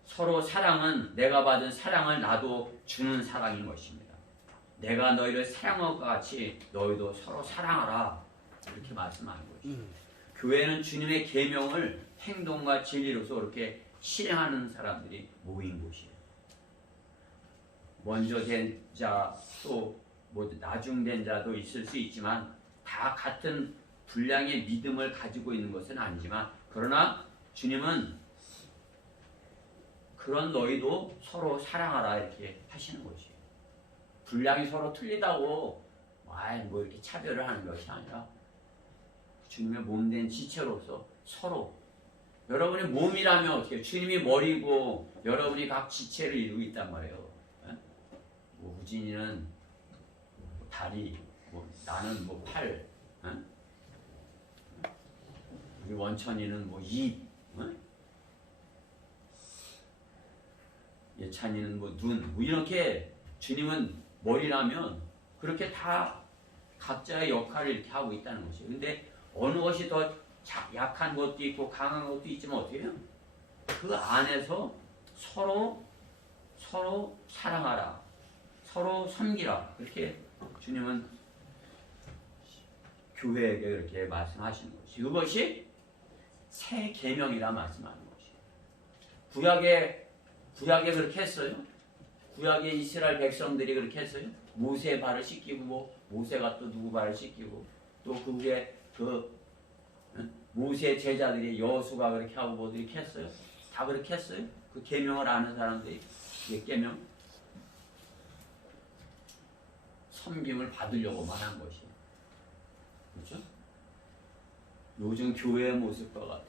서로 사랑은 내가 받은 사랑을 나도 주는 사랑인 것입니다. 내가 너희를 사랑한 것 같이 너희도 서로 사랑하라. 이렇게 말씀하는 거죠. 교회는 주님의 계명을 행동과 진리로서 이렇게 실행하는 사람들이 모인 곳이에요. 먼저 된 자, 또 뭐 나중된 자도 있을 수 있지만 다 같은 분량의 믿음을 가지고 있는 것은 아니지만, 그러나 주님은 그런 너희도 서로 사랑하라 이렇게 하시는 것이에요. 분량이 서로 틀리다고 뭐 이렇게 차별을 하는 것이 아니라 주님의 몸된 지체로서 서로, 여러분의 몸이라면 어떻게 해요? 주님이 머리고 여러분이 각 지체를 이루고 있단 말이에요. 뭐 우진이는 뭐 다리, 뭐 나는 뭐 팔, 우리 원천이는 뭐 입, 예찬이는 뭐 눈, 뭐 이렇게 주님은 머리라면 그렇게 다 각자의 역할을 이렇게 하고 있다는 것이에요. 근데 어느 것이 더 약한 것도 있고 강한 것도 있지만 어떻게 해요? 그 안에서 서로 사랑하라, 서로 섬기라, 그렇게 주님은 교회에게 이렇게 말씀하시는 것이, 그것이 새 계명이라 말씀하는 것이에요. 구약에 그렇게 했어요? 구약의 이스라엘 백성들이 그렇게 했어요? 모세의 발을 씻기고, 뭐 모세가 또 누구 발을 씻기고, 또 그 후에 모세의 제자들이 여호수가 그렇게 하고 뭐 이렇게 했어요? 다 그렇게 했어요? 그 계명을 아는 사람들이 몇 계명? 섬김을 받으려고만 한 것이에요. 그렇죠? 요즘 교회의 모습과 같아요.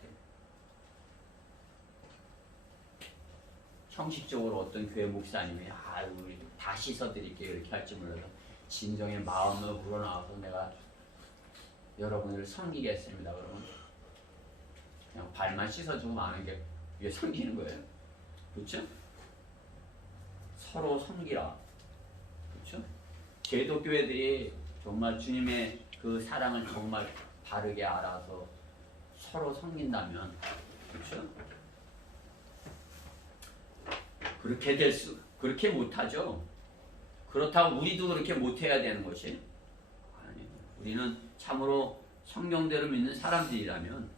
형식적으로 어떤 교회 목사님이 우리 다 씻어드릴게요 이렇게 할지 몰라도 진정의 마음으로 불어나와서 내가 여러분을 섬기겠습니다. 그러면 그냥 발만 씻어주고 마는 게 이게 섬기는 거예요. 그렇죠? 서로 섬기라. 그렇죠? 기독교회들이 정말 주님의 그 사랑을 정말 바르게 알아서 서로 섬긴다면, 그렇죠? 그렇게 못하죠. 그렇다고 우리도 그렇게 못해야 되는 것이 아니에요. 우리는 참으로 성경대로 믿는 사람들이라면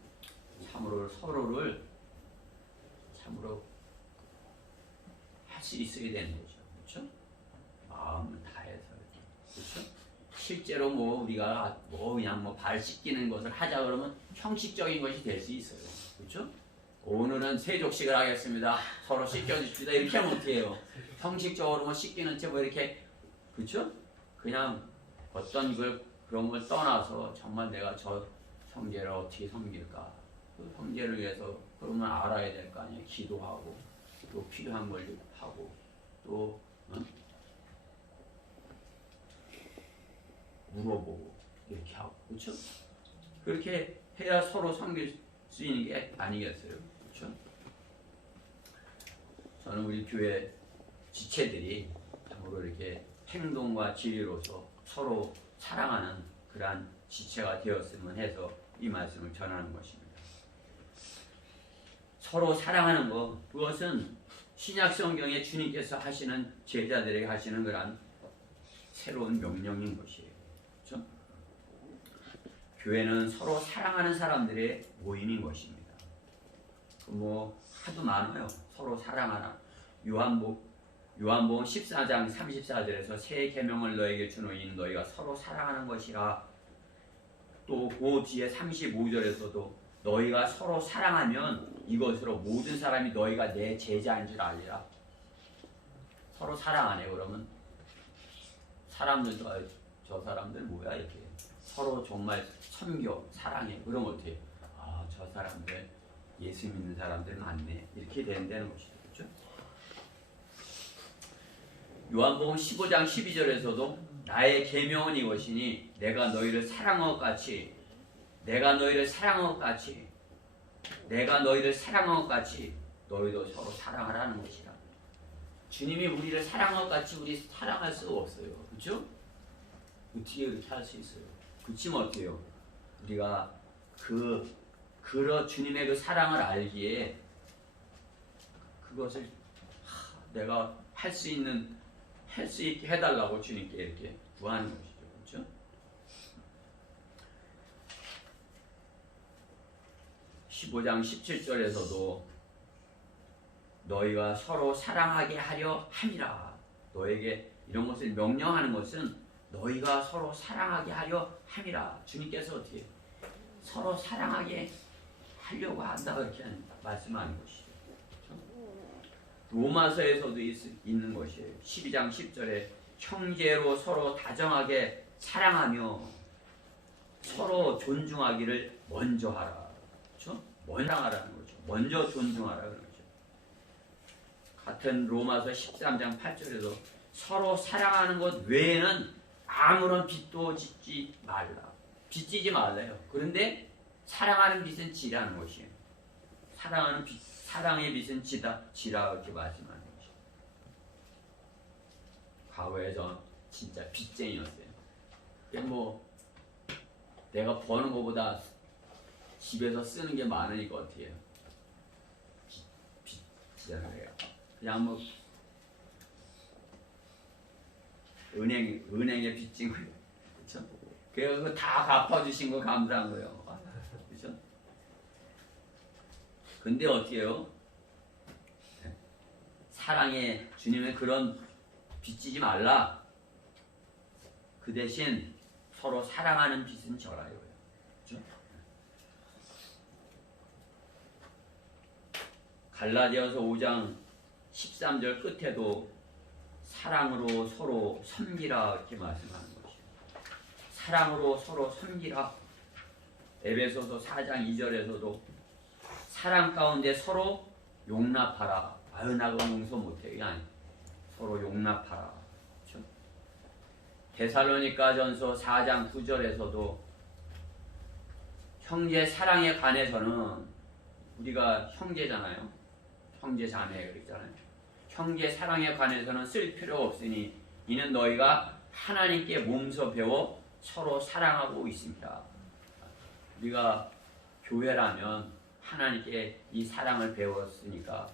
참으로 서로를 참으로 할 수 있어야 되는 거죠. 그렇죠? 마음을 다해서 이렇게. 그렇죠? 실제로 뭐 우리가 뭐 그냥 뭐 발 씻기는 것을 하자 그러면 형식적인 것이 될 수 있어요. 그렇죠? 오늘은 세족식을 하겠습니다. 서로 씻겨줍시다. 이렇게 하면 어떻게 해요? 형식적으로 뭐 씻기는 채 뭐 이렇게, 그렇죠? 그냥 어떤 그런 걸 떠나서 정말 내가 저 형제를 어떻게 섬길까? 그 형제를 위해서 그러면 알아야 될 거 아니에요. 기도하고 또 필요한 걸 하고 또 물어보고 이렇게 하고, 그렇죠? 그렇게 해야 서로 섬길 수 있는 게 아니겠어요? 그렇죠? 저는 우리 교회 지체들이 참으로 이렇게 행동과 진리로서 서로 사랑하는 그러한 지체가 되었으면 해서 이 말씀을 전하는 것입니다. 서로 사랑하는 것, 그것은 신약 성경에 주님께서 하시는, 제자들에게 하시는 그러한 새로운 명령인 것이에요. 그렇죠? 교회는 서로 사랑하는 사람들의 모임인 것입니다. 뭐 하도 많아요. 서로 사랑하라. 요한복음 14장 34절에서 새 계명을 너에게 주노니 너희가 서로 사랑하는 것이라. 또 그 뒤에 35절에서도 너희가 서로 사랑하면 이것으로 모든 사람이 너희가 내 제자인 줄 알리라. 서로 사랑하네. 그러면 사람들도 저 사람들 뭐야 이렇게 서로 정말 섬겨 사랑해. 그러면 어떻게 해요? 저 사람들 예수 믿는 사람들 많네. 이렇게 된다는 것이죠. 그렇죠? 요한복음 15장 12절에서도 나의 계명은 이것이니 내가 너희를 사랑한 것 같이 내가 너희를 사랑한 것 같이 너희도 서로 사랑하라는 것이라. 주님이 우리를 사랑한 것 같이 우리 사랑할 수가 없어요. 그렇죠? 어떻게 그렇게 할 수 있어요? 그치면 어때요? 우리가 주님의 그 사랑을 알기에 그것을 내가 할 수 있는 할 수 있게 해달라고 주님께 이렇게 구하는 것이죠. 그렇죠? (15장 17절에서도) 너희가 서로 사랑하게 하려 함이라. 너에게 이런 것을 명령하는 것은 너희가 서로 사랑하게 하려 함이라. 주님께서 어떻게 서로 사랑하게 하려고 한다 그렇게 말씀하는 것이죠. 로마서에서도 있는 것이에요. 12장 10절에 형제로 서로 다정하게 사랑하며 서로 존중하기를 먼저 하라. 그렇죠? 먼저 하라는 거죠. 먼저 존중하라. 같은 로마서 13장 8절에도 서로 사랑하는 것 외에는 아무런 빚도 짓지 말라. 빚지지 말라요. 그런데 사랑하는 빚은 지라는 것이에요. 사랑의 빚은 지라 이렇게 말씀하는 것이에요. 과거에 저 진짜 빚쟁이였어요. 뭐 내가 버는 것보다 집에서 쓰는 게 많으니까 어떻게 해요? 빚지잖아요. 그냥 뭐 은행에 빚진 거예요. 그렇죠? 그래서 다 갚아주신 거 감사한 거예요. 그렇죠? 근데 어떻게 해요? 사랑해 주님의 그런 빚지지 말라. 그 대신 서로 사랑하는 빚은 절하요. 그렇죠? 갈라디아서 5장 13절 끝에도 사랑으로 서로 섬기라 이렇게 말씀하는 것이에요. 사랑으로 서로 섬기라. 에베소서 4장 2절에서도 사랑 가운데 서로 용납하라. 아유 나 그거 용서 못해. 아니 서로 용납하라. 그렇죠? 데살로니가전서 4장 9절에서도 형제 사랑에 관해서는 우리가 형제잖아요. 형제 자매 그랬잖아요. 형제 사랑에 관해서는 쓸 필요가 없으니 이는 너희가 하나님께 몸소 배워 서로 사랑하고 있습니다. 우리가 교회라면 하나님께 이 사랑을 배웠으니까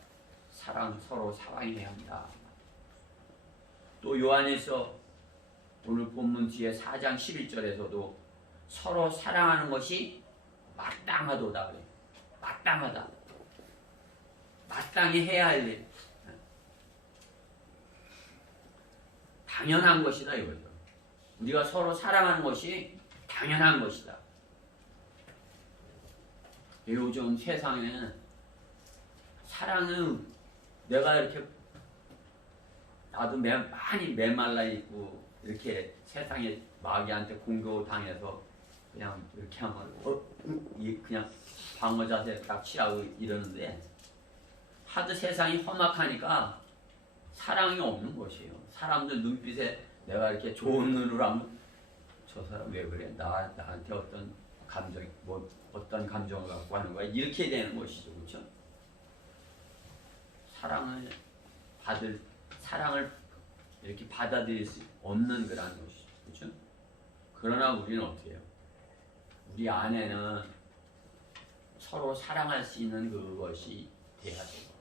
서로 사랑해야 합니다. 또 요한일서 오늘 본문 뒤에 4장 11절에서도 서로 사랑하는 것이 마땅하도다 그래요. 마땅하다. 마땅히 해야 할 일. 당연한 것이다 이거죠. 우리가 서로 사랑하는 것이 당연한 것이다. 요즘 세상에는 사랑은 내가 이렇게 나도 많이 메말라 있고 이렇게 세상에 마귀한테 공격당해서 그냥 이렇게 하면 그냥 방어 자세 딱 취하고 이러는데 하도 세상이 험악하니까 사랑이 없는 것이에요. 사람들 눈빛에 내가 이렇게 좋은 눈으로 하면 저 사람 왜 그래? 나한테 어떤 감정, 어떤 감정을 갖고 하는 거야? 이렇게 되는 것이죠. 그렇죠? 사랑을 이렇게 받아들일 수 없는 그런 것이죠. 그렇죠? 그러나 우리는 어떻게 해요? 우리 안에는 서로 사랑할 수 있는 그것이 돼야 돼요.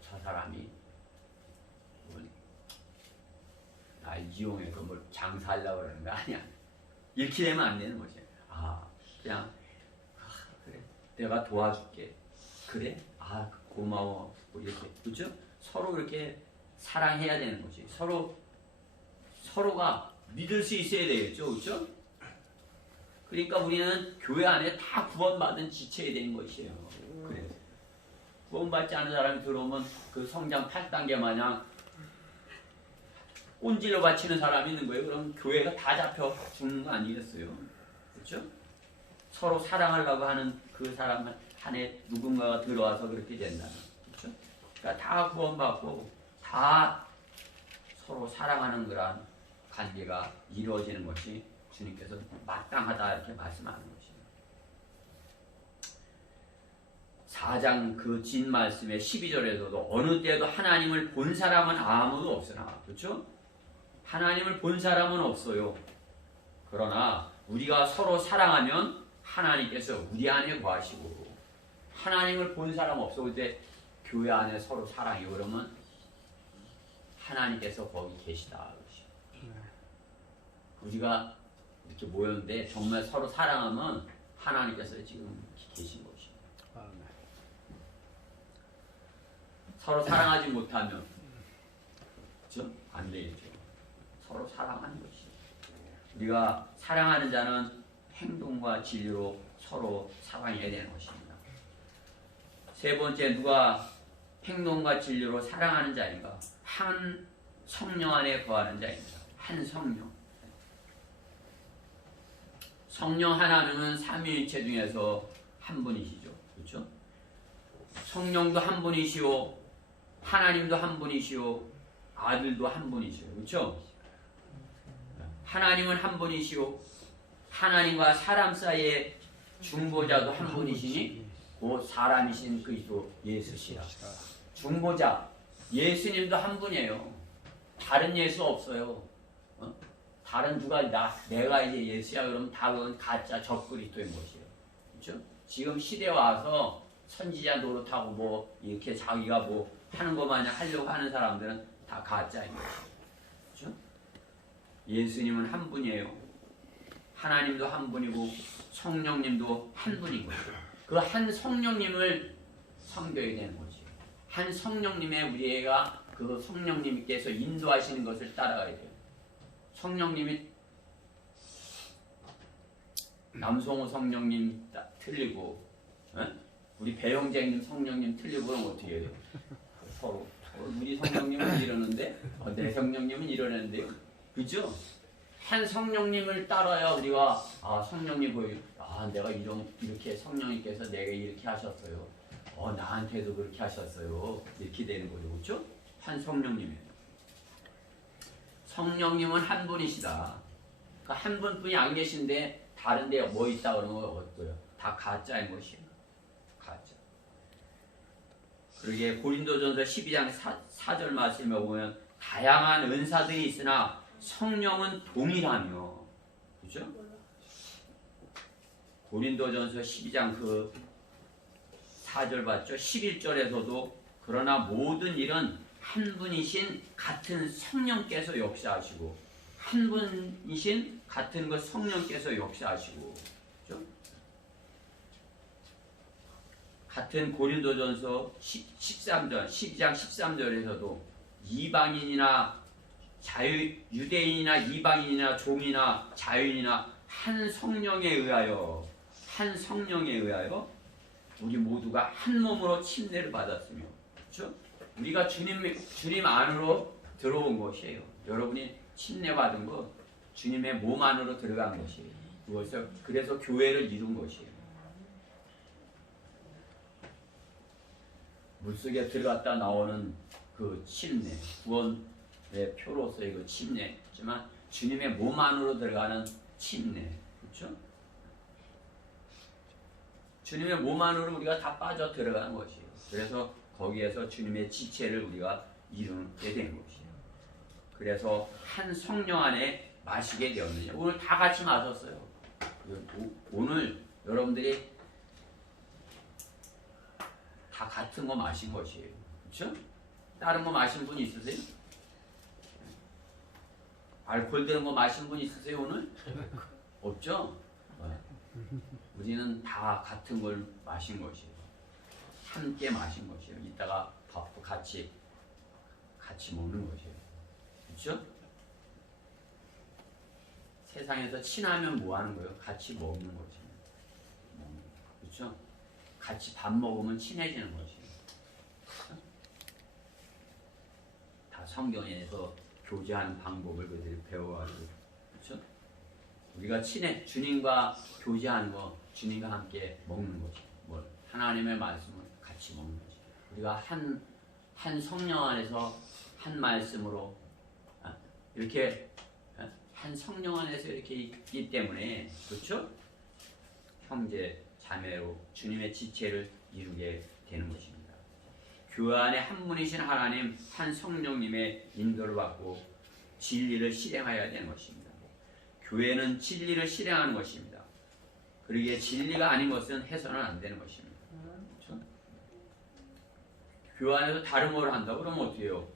저 사람이 날 이용해서 뭘 장사하려고 그러는 거 아니야. 이렇게 되면 안 되는 거지. 그냥 그래 내가 도와줄게. 그래? 고마워. 뭐 이렇게 그렇죠? 서로 이렇게 사랑해야 되는 거지. 서로가 믿을 수 있어야 되겠죠, 그렇죠? 그러니까 우리는 교회 안에 다 구원받은 지체가 되는 것이에요. 그래서 구원받지 않은 사람이 들어오면 그 성장 8단계 마냥 꼰질러 바치는 사람이 있는 거예요. 그럼 교회가 다 잡혀 죽는 거 아니겠어요? 그렇죠? 서로 사랑하려고 하는 그 사람 안에 누군가가 들어와서 그렇게 된다는 그렇죠? 그러니까 다 구원받고 다 서로 사랑하는 그런 관계가 이루어지는 것이 주님께서 마땅하다 이렇게 말씀하는 것이에요. 4장 그 진 말씀의 12절에서도 어느 때도 하나님을 본 사람은 아무도 없으나 그렇죠? 하나님을 본 사람은 없어요. 그러나 우리가 서로 사랑하면 하나님께서 우리 안에 거하시고 하나님을 본 사람 없어. 근데 교회 안에 서로 사랑이 그러면 하나님께서 거기 계시다. 우리가 이렇게 모였는데 정말 서로 사랑하면 하나님께서 지금 계신 것입니다. 서로 사랑하지 못하면 그렇죠? 안 되겠죠. 서로 사랑하는 것이. 우리가 사랑하는 자는 행동과 진리로 서로 사랑해야 되는 것입니다. 세 번째, 누가 행동과 진리로 사랑하는 자인가? 한 성령 안에 거하는 자입니다. 한 성령. 성령 하나님은 삼위일체 중에서 한 분이시죠. 그렇죠? 성령도 한 분이시오, 하나님도 한 분이시오, 아들도 한 분이시오. 그렇죠? 하나님은 한 분이시오. 하나님과 사람 사이의 중보자도 한 분이시니 그 사람이신 그리스도 예수시라. 중보자 예수님도 한 분이에요. 다른 예수 없어요. 다른 누가 내가 이제 예수야 그러면 다 그건 가짜 적그리스도인 것이에요. 그렇죠? 지금 시대 와서 선지자 노릇하고 뭐 이렇게 자기가 뭐 하는 것 마냥 하려고 하는 사람들은 다 가짜인 것이에요. 그렇죠? 예수님은 한 분이에요. 하나님도 한 분이고 성령님도 한 분인 거예요. 그 한 성령님을 섬겨야 되는 거죠. 한 성령님의 우리가 그 성령님께서 인도하시는 것을 따라가야 돼요. 성령님이 남성호 성령님 틀리고 우리 배영재님 성령님 틀리고 그러면 어떻게 해야 돼요? 서로 우리 성령님은 이러는데 내 성령님은 이러는데요. 그죠? 한 성령님을 따라야 우리가 성령님 보여 내가 이렇게 성령님께서 내가 이렇게 하셨어요. 나한테도 그렇게 하셨어요. 이렇게 되는 거죠. 그렇죠? 한 성령님이에요. 성령님은 한 분이시다. 그러니까 한 분뿐이 안 계신데 다른 데 뭐 있다 그러면 어때요? 다 가짜인 것이에요. 가짜. 그러게 고린도전서 12장 4절 말씀에 보면 다양한 은사들이 있으나 성령은 동일하며, 그죠? 고린도전서 12장 그 4절 봤죠? 11절에서도 그러나 모든 일은 한 분이신 같은 성령께서 역사하시고 한 분이신 같은 그 성령께서 역사하시고, 그죠? 같은 고린도전서 12장 13절에서도 이방인이나 유대인이나 이방인이나 종이나 자유인이나 한 성령에 의하여 우리 모두가 한 몸으로 침례를 받았으며, 그렇죠? 우리가 주님 안으로 들어온 것이에요. 여러분이 침례 받은 것 주님의 몸 안으로 들어간 것이에요. 그래서 교회를 이룬 것이에요. 물속에 들어갔다 나오는 그 침례, 구원의 표로서의 그 침례지만 주님의 몸 안으로 들어가는 침례, 그렇죠? 주님의 몸 안으로 우리가 다 빠져 들어가는 것이에요. 그래서 거기에서 주님의 지체를 우리가 이루게 된 것이에요. 그래서 한 성령 안에 마시게 되었느냐. 오늘 다 같이 마셨어요. 오늘 여러분들이 다 같은 거 마신 것이에요. 그렇죠? 다른 거 마신 분 있으세요? 알코올 들은 거 마신 분 있으세요 오늘? 없죠? 우리는 다 같은 걸 마신 것이에요. 함께 마신 것이에요. 이따가 밥도 같이 먹는 것이에요. 그렇죠? 세상에서 친하면 뭐 하는 거예요? 같이 먹는 거죠. 그렇죠? 같이 밥 먹으면 친해지는 것이에요. 다 성경에서 교제하는 방법을 그들이 배워가지고, 그렇죠? 우리가 주님과 교제하는 거, 주님과 함께 먹는 거죠. 하나님의 말씀을 같이 먹는 거죠. 우리가 한 성령 안에서 한 말씀으로 이렇게 한 성령 안에서 이렇게 있기 때문에, 그렇죠? 형제 자매로 주님의 지체를 이루게 되는 것입니다. 교회 안에 한 분이신 하나님, 한 성령님의 인도를 받고 진리를 실행해야 되는 것입니다. 교회는 진리를 실행하는 것입니다. 그러기에 진리가 아닌 것은 해서는 안 되는 것입니다. 그렇죠? 교회 안에서 다른 걸 한다고 그러면 어떻게 해요?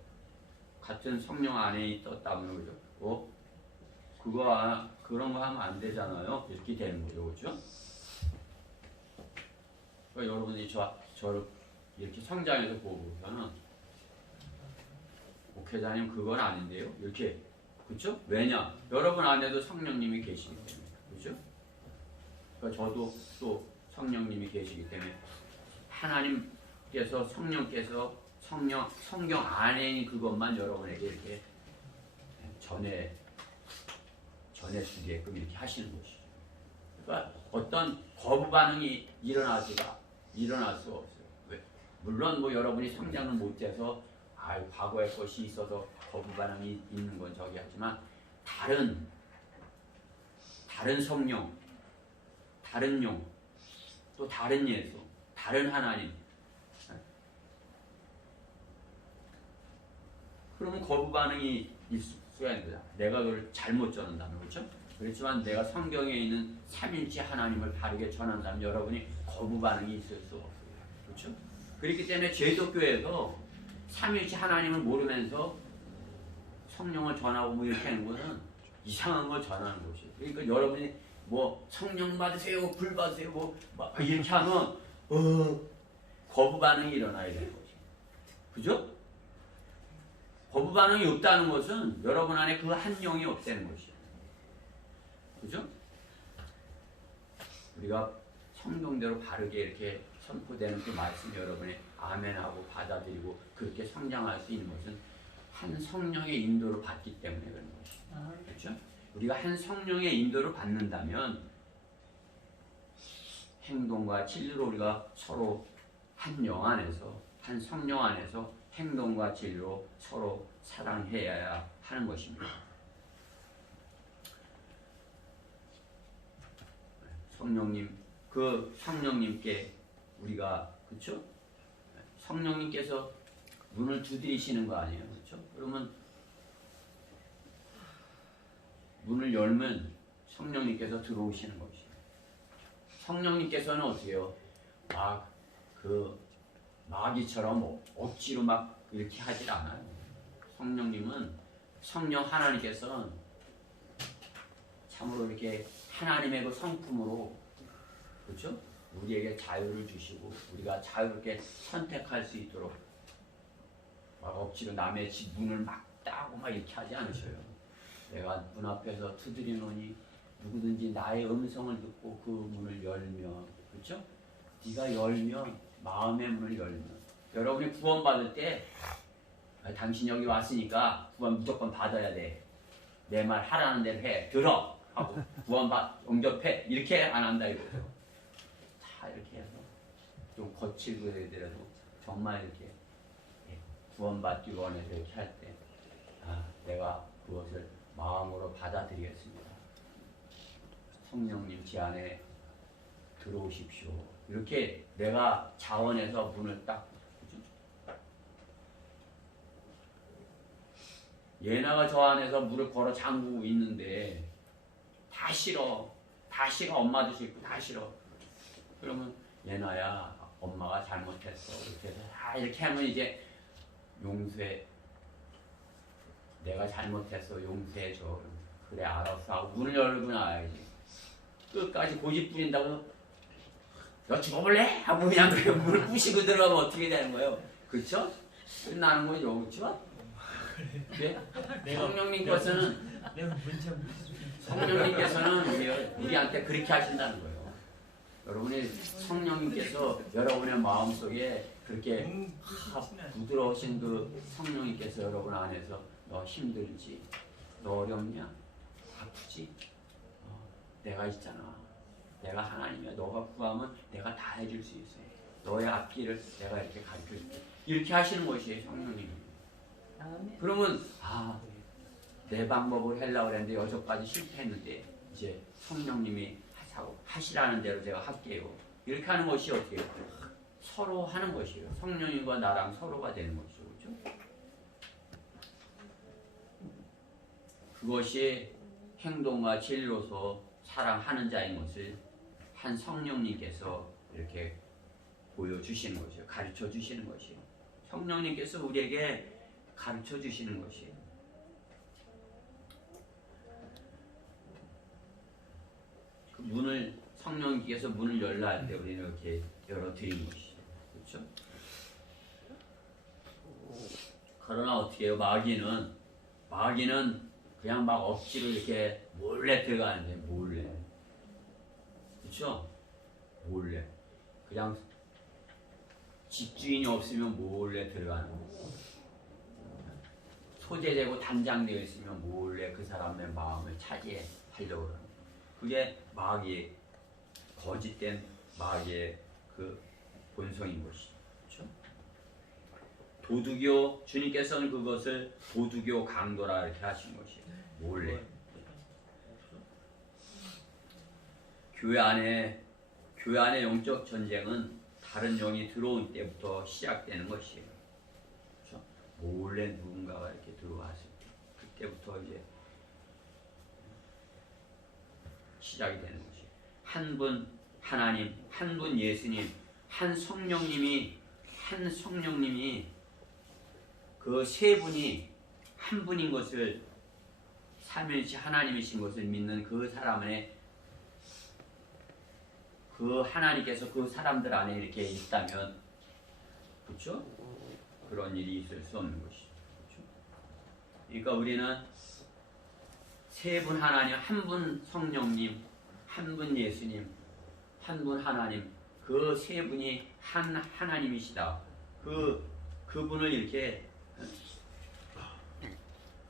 같은 성령 안에 있었다면 그죠? 그런 거 하면 안 되잖아요. 이렇게 되는 거죠, 그렇죠? 그러니까 여러분이 저를 이렇게 성장해서 보고서는 목회자님 그건 아닌데요, 이렇게 그렇죠? 왜냐? 여러분 안에도 성령님이 계시기 때문에 그렇죠? 그러니까 저도 또 성령님이 계시기 때문에 하나님께서 성령께서 성경 안에 있는 그것만 여러분에게 이렇게 전해주게끔 이렇게 하시는 것이죠. 그러니까 어떤 거부 반응이 일어날 수가 없어요. 왜? 물론 뭐 여러분이 성장을 못해서 과거의 것이 있어서 거부 반응이 있는 건 저기 하지만 다른 성령, 다른 용, 또 다른 예수, 다른 하나님. 그러면 거부 반응이 있을 수가 있는 거야. 내가 그걸 잘못 전한다면 그렇죠? 그렇지만 내가 성경에 있는 삼위일체 하나님을 바르게 전한다면 여러분이 거부 반응이 있을 수 없어요. 그렇죠? 그렇기 때문에 제독교에서 삼위일체 하나님을 모르면서 성령을 전하고 뭐 이렇게 하는 것은 이상한 걸 전하는 것이에요. 그러니까 여러분이 뭐 성령 받으세요, 불 받으세요, 뭐 이렇게 하면 거부 반응이 일어나야 되는 거죠. 그죠? 거부 반응이 없다는 것은 여러분 안에 그 한 영이 없다는 것이에요. 그죠? 우리가 성경대로 바르게 이렇게 선포되는 그 말씀 여러분이 아멘하고 받아들이고 그렇게 성장할 수 있는 것은 한 성령의 인도를 받기 때문에 그런 것이에요. 그렇죠? 우리가 한 성령의 인도를 받는다면 행동과 진리로 우리가 서로 한 영 안에서 한 성령 안에서 행동과 진리로 서로 사랑해야 하는 것입니다. 성령님께 우리가 그렇죠? 성령님께서 문을 두드리시는 거 아니에요, 그렇죠? 그러면 문을 열면 성령님께서 들어오시는 것이에요. 성령님께서는 어떻게 해요? 마귀처럼 억지로 막 이렇게 하질 않아요. 성령님은 성령 하나님께서는 참으로 이렇게 하나님의 그 성품으로 그렇죠? 우리에게 자유를 주시고 우리가 자유롭게 선택할 수 있도록 막 억지로 남의 집 문을 막 따고 막 이렇게 하지 않으셔요. 내가 문 앞에서 두드리노니 누구든지 나의 음성을 듣고 그 문을 열면 그렇죠? 네가 열면 마음의 문을 열면 여러분이 구원받을 때 당신 여기 왔으니까 구원 무조건 받아야 돼. 내 말 하라는 대로 해. 들어. 하고 응접해. 이렇게 안 한다 이거죠. 다 이렇게 해서 좀 거칠고 해더라도 정말 이렇게 구원받기 원해서 이렇게 할 때 내가 그것을 마음으로 받아들이겠습니다. 성령님 제 안에 들어오십시오. 이렇게 내가 자원해서 문을 딱 예나가 저 안에서 문을 걸어 잠그고 있는데 다 싫어. 엄마도 싫고 다 싫어. 그러면 예나야 엄마가 잘못했어. 이렇게 해서 이렇게 하면 이제 용서해. 내가 잘못했어. 용서해줘. 그래 알았어 하고 문을 열고 나와야지. 끝까지 고집 부린다고 너 죽어볼래? 하고 그냥 문을 부시고 들어가면 어떻게 되는 거예요? 그렇죠? 끝나는 거죠. 그렇죠? 네? 성령님께서는 우리한테 그렇게 하신다는 거예요. 여러분이 성령님께서 여러분의 마음속에 그렇게 부드러우신 그 성령님께서 여러분 안에서 너 힘들지? 너 어렵냐? 아프지? 내가 있잖아. 내가 하나님이야. 너가 구하면 내가 다 해줄 수 있어. 너의 앞길을 내가 이렇게 가르쳐줄게. 이렇게 하시는 것이에요. 성령님이. 그러면 내 방법을 하려고 했는데 여기까지 실패했는데 이제 성령님이 하시라는 대로 제가 할게요. 이렇게 하는 것이 어떻게 해요? 서로 하는 것이에요. 성령님과 나랑 서로가 되는 것이죠. 그렇죠? 그것이 행동과 진리로서 사랑하는 자인 것을 한 성령님께서 이렇게 보여주시는 것이에요. 가르쳐 주시는 것이에요. 성령님께서 우리에게 가르쳐 주시는 것이에요. 그 문을 성령께서 문을 열라 할 때 우리는 이렇게 열어드린 것이죠. 그렇죠? 그러나 어떻게 해요? 마귀는 그냥 막 억지로 이렇게 몰래 들어가는데 몰래. 그렇죠? 몰래. 그냥 집주인이 없으면 몰래 들어가는 거예요. 소재되고 단장되어 있으면 몰래 그 사람의 마음을 차지하려고 하는 거예요. 그게 마귀의 거짓된 마귀의 그 본성인 것이죠. 그렇죠? 도두교 주님께서는 그것을 도두교 강도라 이렇게 하신 것이에요. 몰래. 교회 안에 영적 전쟁은 다른 영이 들어올 때부터 시작되는 것이에요. 그렇죠? 몰래 누군가가 이렇게 들어왔을 때 그때부터 이제 시작이 되는 것이에요. 한 분 하나님, 한 분 예수님, 한 성령님이 그 세 분이 한 분인 것을 삼위일체 하나님이신 것을 믿는 그 사람의 그 하나님께서 그 사람들 안에 이렇게 있다면, 그렇죠? 그런 일이 있을 수 없는 것이죠. 그렇죠? 그러니까 우리는 세 분 하나님, 한 분 성령님, 한 분 예수님, 한 분 하나님, 그 세 분이 한 하나님이시다. 그분을 이렇게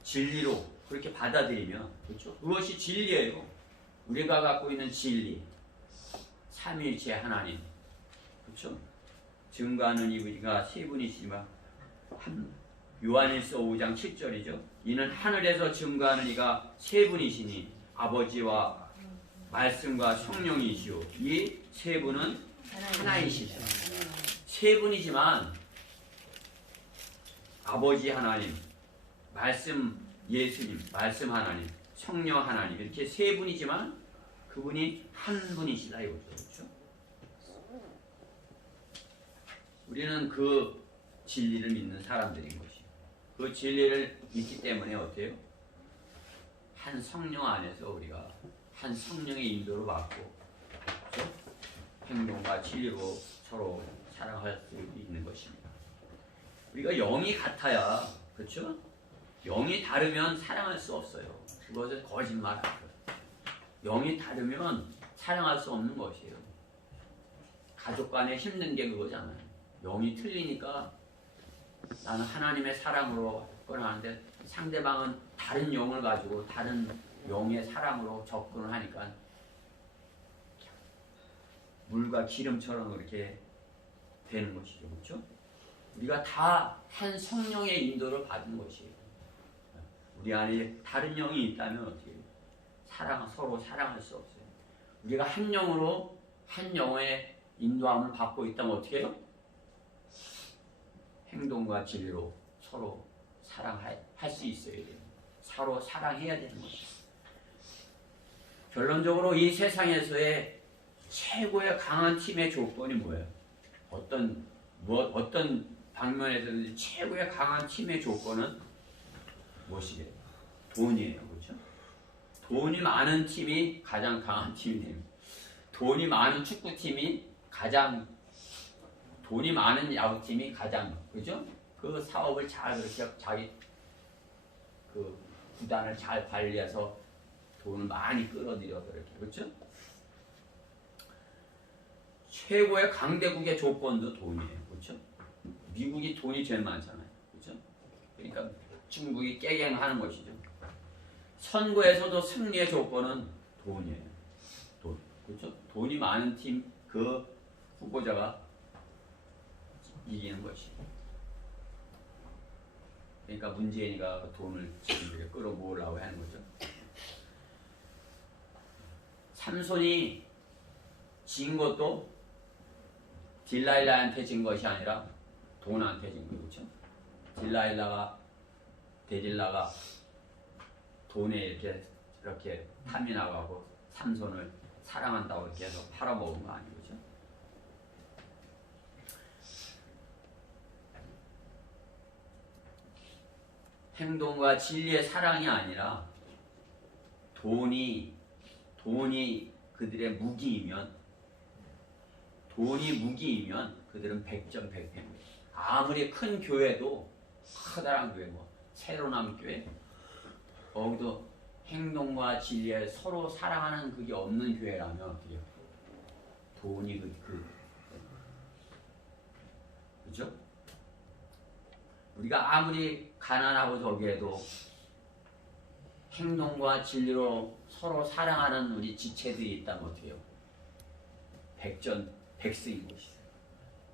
진리로 그렇게 받아들이면, 그렇죠? 그것이 진리예요. 우리가 갖고 있는 진리. 삼위일체 하나님, 그렇죠? 증거하는 이분이가 세 분이시지만 요한일서 5장 7절이죠. 이는 하늘에서 증거하는 이가 세 분이시니 아버지와 말씀과 성령이시오. 이 세 분은 하나이시다. 세 분이지만 아버지 하나님, 말씀 예수님, 말씀 하나님, 성령 하나님 이렇게 세 분이지만 그분이 한 분이시다 이거죠. 그렇죠? 우리는 그 진리를 믿는 사람들인 것이에요. 그 진리를 믿기 때문에 어때요? 한 성령 안에서 우리가 한 성령의 인도를 받고, 그렇죠? 행동과 진리로 서로 사랑할 수 있는 것입니다. 우리가 영이 같아야, 그렇죠? 영이 다르면 사랑할 수 없어요. 그것은 거짓말이에요. 영이 다르면 사랑할 수 없는 것이에요. 가족 간에 힘든 게 그거잖아요. 영이 틀리니까 나는 하나님의 사랑으로 접근하는데 상대방은 다른 영을 가지고 다른 영의 사랑으로 접근을 하니까 물과 기름처럼 그렇게 되는 것이죠. 그렇죠? 우리가 다 한 성령의 인도를 받은 것이에요. 우리 안에 다른 영이 있다면 어떻게 해요? 서로 사랑할 수 없어요. 우리가 한 영으로 한 영의 인도함을 받고 있다면 어떻게 해요? 행동과 진리로 서로 사랑할 수 있어야 돼요. 서로 사랑해야 되는 거죠. 결론적으로 이 세상에서의 최고의 강한 팀의 조건이 뭐예요? 어떤 방면에서든지 최고의 강한 팀의 조건은 무엇이에요? 돈이에요. 그렇죠? 돈이 많은 팀이 가장 강한 팀이 됩니다. 돈이 많은 축구팀이 돈이 많은 야구팀이 가장, 그죠? 그 사업을 잘 그렇게 자기 그 구단을 잘 관리해서 돈을 많이 끌어들여서 이렇게, 그렇죠? 최고의 강대국의 조건도 돈이에요. 그렇죠? 미국이 돈이 제일 많잖아요. 그렇죠? 그러니까 중국이 깨갱하는 것이죠. 선거에서도 승리의 조건은 돈이에요. 돈. 그렇죠? 돈이 많은 팀 그 후보자가 이기는 것이에요. 그러니까 문재인이가 돈을 지금 이렇게 끌어모으려고 하는 거죠. 삼손이 진 것도 딜라일라한테 진 것이 아니라 돈한테 진 거죠. 그렇죠? 데딜라가 돈에 이렇게 탐이 나가고 삼손을 사랑한다고 이렇게 해서 팔아먹은 거 아니죠? 행동과 진리의 사랑이 아니라 돈이 그들의 무기이면, 그들은 백전백패입니다. 아무리 큰 교회도, 커다란 교회, 새로남 교회, 거기도 행동과 진리에 서로 사랑하는 그게 없는 교회라면 어떻게 해요? 돈이 그죠? 우리가 아무리 가난하고 저기에도 행동과 진리로 서로 사랑하는 우리 지체들이 있다면 어떻게 해요? 백전백승인 것이죠.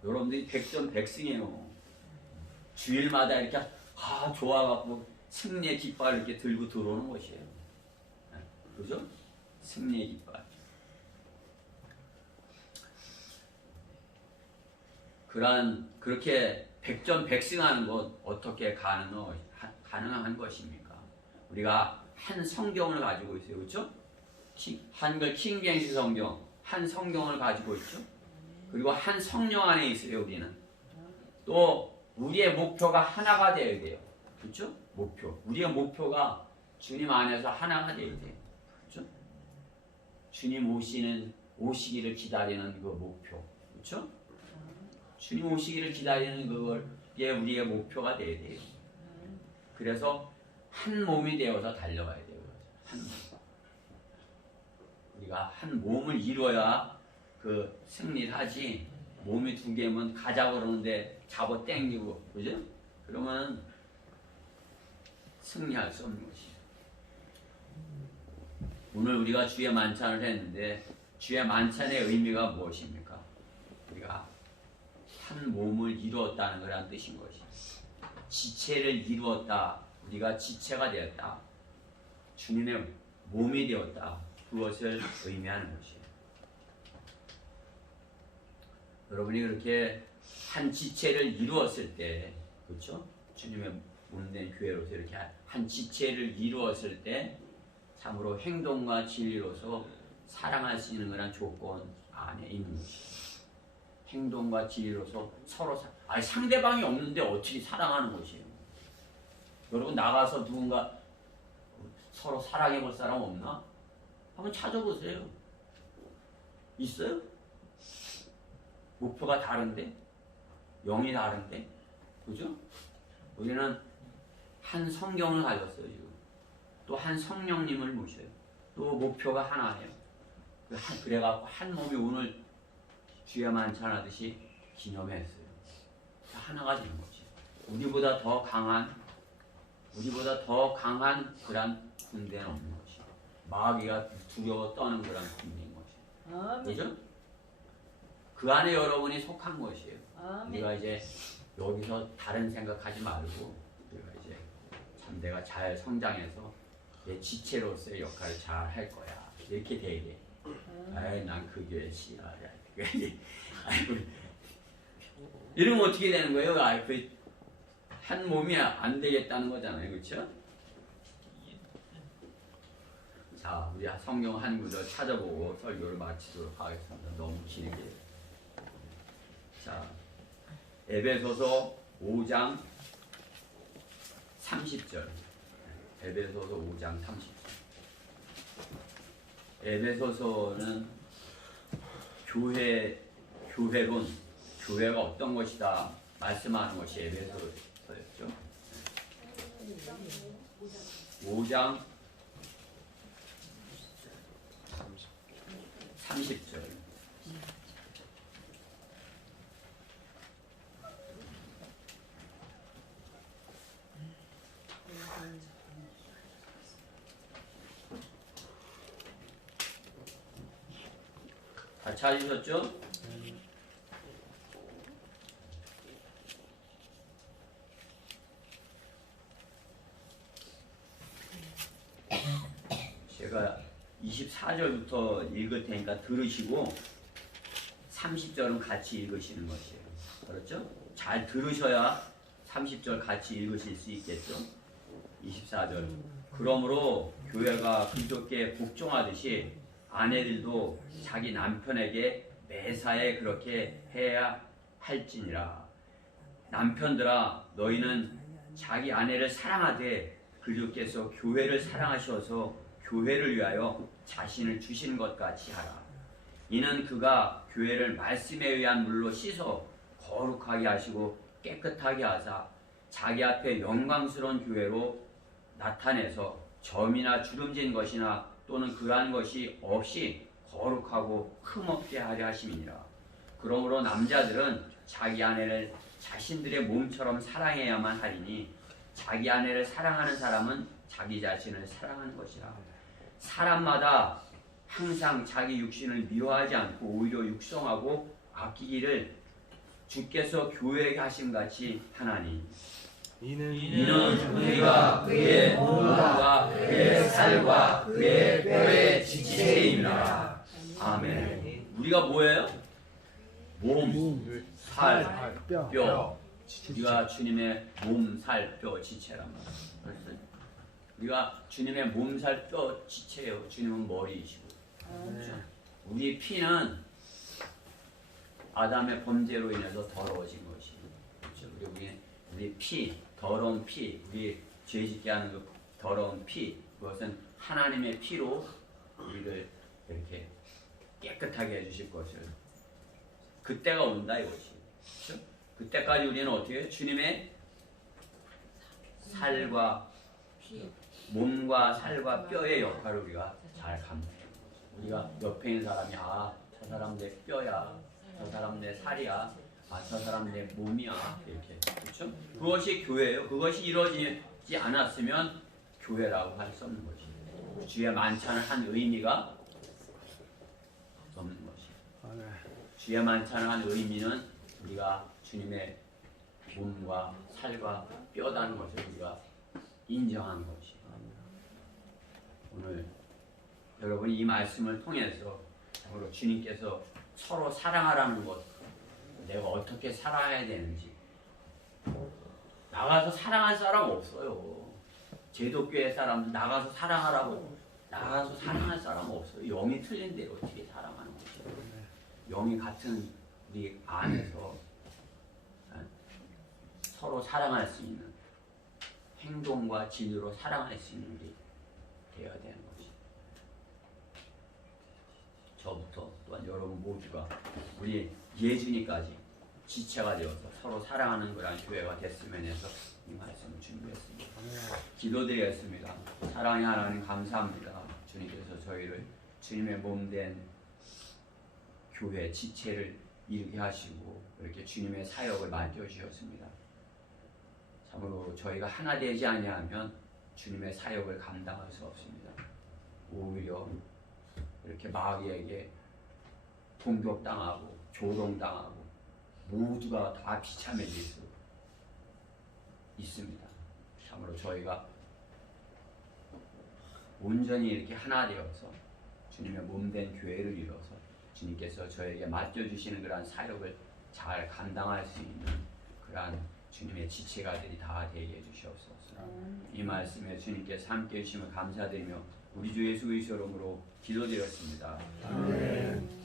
여러분들이 백전백승이에요. 주일마다 이렇게 좋아갖고 승리의 깃발을 이렇게 들고 들어오는 것이에요. 그죠? 승리의 깃발. 그렇게 백전백승하는 것 어떻게 가능한 것입니까? 우리가 한 성경을 가지고 있어요. 그렇죠? 한글 킹제임스 성경, 한 성경을 가지고 있죠. 그리고 한 성령 안에 있어요. 우리는. 또 우리의 목표가 하나가 되어야 돼요. 그렇죠? 우리의 목표가 주님 안에서 하나가 되어야 돼요. 그렇죠? 주님 오시기를 기다리는 그 목표. 그렇죠? 주님 오시기를 기다리는 그게 우리의 목표가 되어야 돼요. 그래서 한 몸이 되어서 달려가야 돼요. 우리가 한 몸을 이루어야 그 승리를 하지, 몸이 두 개면 가자고 그러는데 잡아 당기고, 그죠? 그러면 승리할 수 없는 것이에요. 오늘 우리가 주의 만찬을 했는데, 주의 만찬의 의미가 무엇입니까? 우리가 한 몸을 이루었다는 거란 뜻인 것이에요. 지체를 이루었다. 우리가 지체가 되었다. 주님의 몸이 되었다. 그것을 의미하는 것이에요. 여러분이 그렇게 한 지체를 이루었을 때, 그렇죠? 주님의 몸된 교회로서 이렇게 한 지체를 이루었을 때 참으로 행동과 진리로서 사랑할 수 있는 그런 조건 안에 있는 것이에요. 행동과 진리로서 서로 상대방이 없는데 어떻게 사랑하는 것이에요? 여러분 나가서 누군가 서로 사랑해 볼 사람 없나? 한번 찾아보세요. 있어요? 목표가 다른데? 영이 다른데? 그죠? 우리는 한 성경을 가졌어요. 지금. 또 한 성령님을 모셔요. 또 목표가 하나예요. 그래갖고 한 몸이 오늘 주의 만찬하듯이 기념했어요. 하나가 되는 거지. 우리보다 더 강한 그런 군대는 없는 것이. 마귀가 두려워 떠는 그런 군대인 것이. 그죠? 그 안에 여러분이 속한 것이에요. 우리가 이제 여기서 다른 생각하지 말고 우리가 이제 참 내가 잘 성장해서 내 지체로서의 역할을 잘 할 거야. 이렇게 돼야 돼. 아이 난 그 교회 씨야. 이러면 어떻게 되는 거예요? 한 몸이 안 되겠다는 거잖아요. 그렇죠? 자, 우리 성경 한 구절 찾아보고 설교를 마치도록 하겠습니다. 너무 길게. 자, 에베소서 5장 30절. 에베소서 5장 30절. 에베소서는 교회론, 교회가 어떤 것이다 말씀하는 것이 에베소서였죠. 5장 30절. 다 찾으셨죠? 제가 24절부터 읽을 테니까 들으시고 30절은 같이 읽으시는 것이에요. 그렇죠? 잘 들으셔야 30절 같이 읽으실 수 있겠죠? 24절. 그러므로 교회가 그리스도께 복종하듯이 아내들도 자기 남편에게 매사에 그렇게 해야 할지니라. 남편들아 너희는 자기 아내를 사랑하되 그리스도께서 교회를 사랑하셔서 교회를 위하여 자신을 주신 것 같이 하라. 이는 그가 교회를 말씀에 의한 물로 씻어 거룩하게 하시고 깨끗하게 하사 자기 앞에 영광스러운 교회로 나타내서 점이나 주름진 것이나 또는 그러한 것이 없이 거룩하고 흠없게 하려 하심이니라. 그러므로 남자들은 자기 아내를 자신들의 몸처럼 사랑해야만 하리니 자기 아내를 사랑하는 사람은 자기 자신을 사랑하는 것이라. 사람마다 항상 자기 육신을 미워하지 않고 오히려 육성하고 아끼기를 주께서 교회에게 하심같이 하나니 이는 우리가 그의 몸과 그의 살과 그의 뼈의 지체임이라. 아멘. 우리가 뭐예요? 몸, 살, 뼈. 우리가 주님의 몸, 살, 뼈, 지체란 말이에요. 우리가 주님의 몸, 살, 뼈, 지체예요. 주님은 머리이시고. 그렇죠? 우리 피는 아담의 범죄로 인해서 더러워진 것이에요. 그렇죠? 우리 피, 더러운 피, 우리 죄짓게 하는 그 더러운 피, 그것은 하나님의 피로 우리를 이렇게 깨끗하게 해주실 것을 그때가 온다 이것이. 그렇죠? 그때까지 우리는 어떻게 해요? 주님의 살과 몸과 살과 뼈의 역할을 우리가 잘 감당해요. 우리가 옆에 있는 사람이 저 사람 내 뼈야, 저 사람 내 살이야, 저 사람 내 몸이야 이렇게. 그렇죠? 그것이 교회예요. 그것이 이루어지지 않았으면 교회라고 할 수 없는 것이에요. 주의 만찬을 한 의미가 없는 것이에요. 주의 만찬을 한 의미는 우리가 주님의 몸과 살과 뼈다는 것을 우리가 인정한 것이에요. 오늘 여러분이 이 말씀을 통해서 참으로 주님께서 서로 사랑하라는 것, 내가 어떻게 살아야 되는지. 나가서 사랑할 사람 없어요. 제독교회 사람들 나가서 사랑하라고 나가서 사랑할 사람 없어요. 영이 틀린데 어떻게 사랑하는 거죠? 영이 같은 우리 안에서 서로 사랑할 수 있는 행동과 진으로 사랑할 수 있는 우리 되어야 되는 것이. 저부터 또한 여러분 모두가 우리 예준이까지 지체가 되어서 서로 사랑하는 그런 교회가 됐으면 해서 이 말씀을 준비했습니다. 기도드리겠습니다. 사랑의 하나님 감사합니다. 주님께서 저희를 주님의 몸된 교회 지체를 이루게 하시고 이렇게 주님의 사역을 맡겨주셨습니다. 참으로 저희가 하나 되지 아니하면 주님의 사역을 감당할 수 없습니다. 오히려 이렇게 마귀에게 공격당하고 조롱당하고 모두가 다 비참해질 수 있습니다. 참으로 저희가 온전히 이렇게 하나 되어서 주님의 몸된 교회를 이뤄서 주님께서 저에게 맡겨주시는 그러한 사역을 잘 감당할 수 있는 그러한 주님의 지체가들이 다 되게 해주시옵소서. 이 말씀에 주님께서 함께 해주심을 감사드리며 우리 주 예수 그리스도 이름으로 기도드렸습니다. 아멘.